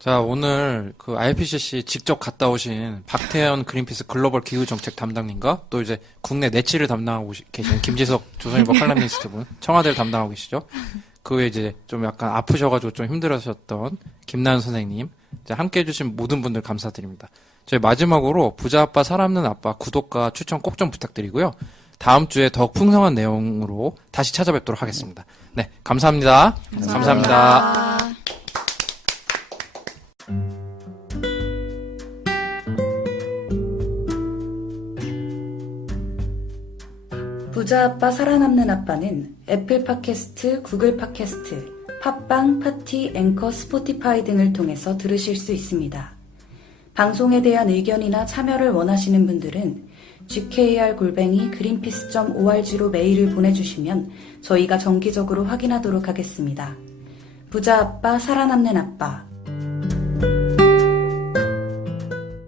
자, 오늘 그 IPCC 직접 갔다 오신 박태현 그린피스 글로벌 기후정책 담당님과 또 이제 국내 내치를 담당하고 계신 김지석 조선일보 칼럼니스트 분, 청와대를 담당하고 계시죠. 그 외에 이제 좀 약간 아프셔가지고 좀 힘들으셨던 김나연 선생님, 이제 함께 해주신 모든 분들 감사드립니다. 저희 마지막으로 부자 아빠 살아남는 아빠 구독과 추천 꼭 좀 부탁드리고요. 다음 주에 더욱 풍성한 내용으로 다시 찾아뵙도록 하겠습니다. 네, 감사합니다. 감사합니다. 부자 아빠 살아남는 아빠는 애플 팟캐스트, 구글 팟캐스트, 팟빵, 파티, 앵커, 스포티파이 등을 통해서 들으실 수 있습니다. 방송에 대한 의견이나 참여를 원하시는 분들은 gkr@greenpeace.org로 메일을 보내주시면 저희가 정기적으로 확인하도록 하겠습니다. 부자 아빠 살아남는 아빠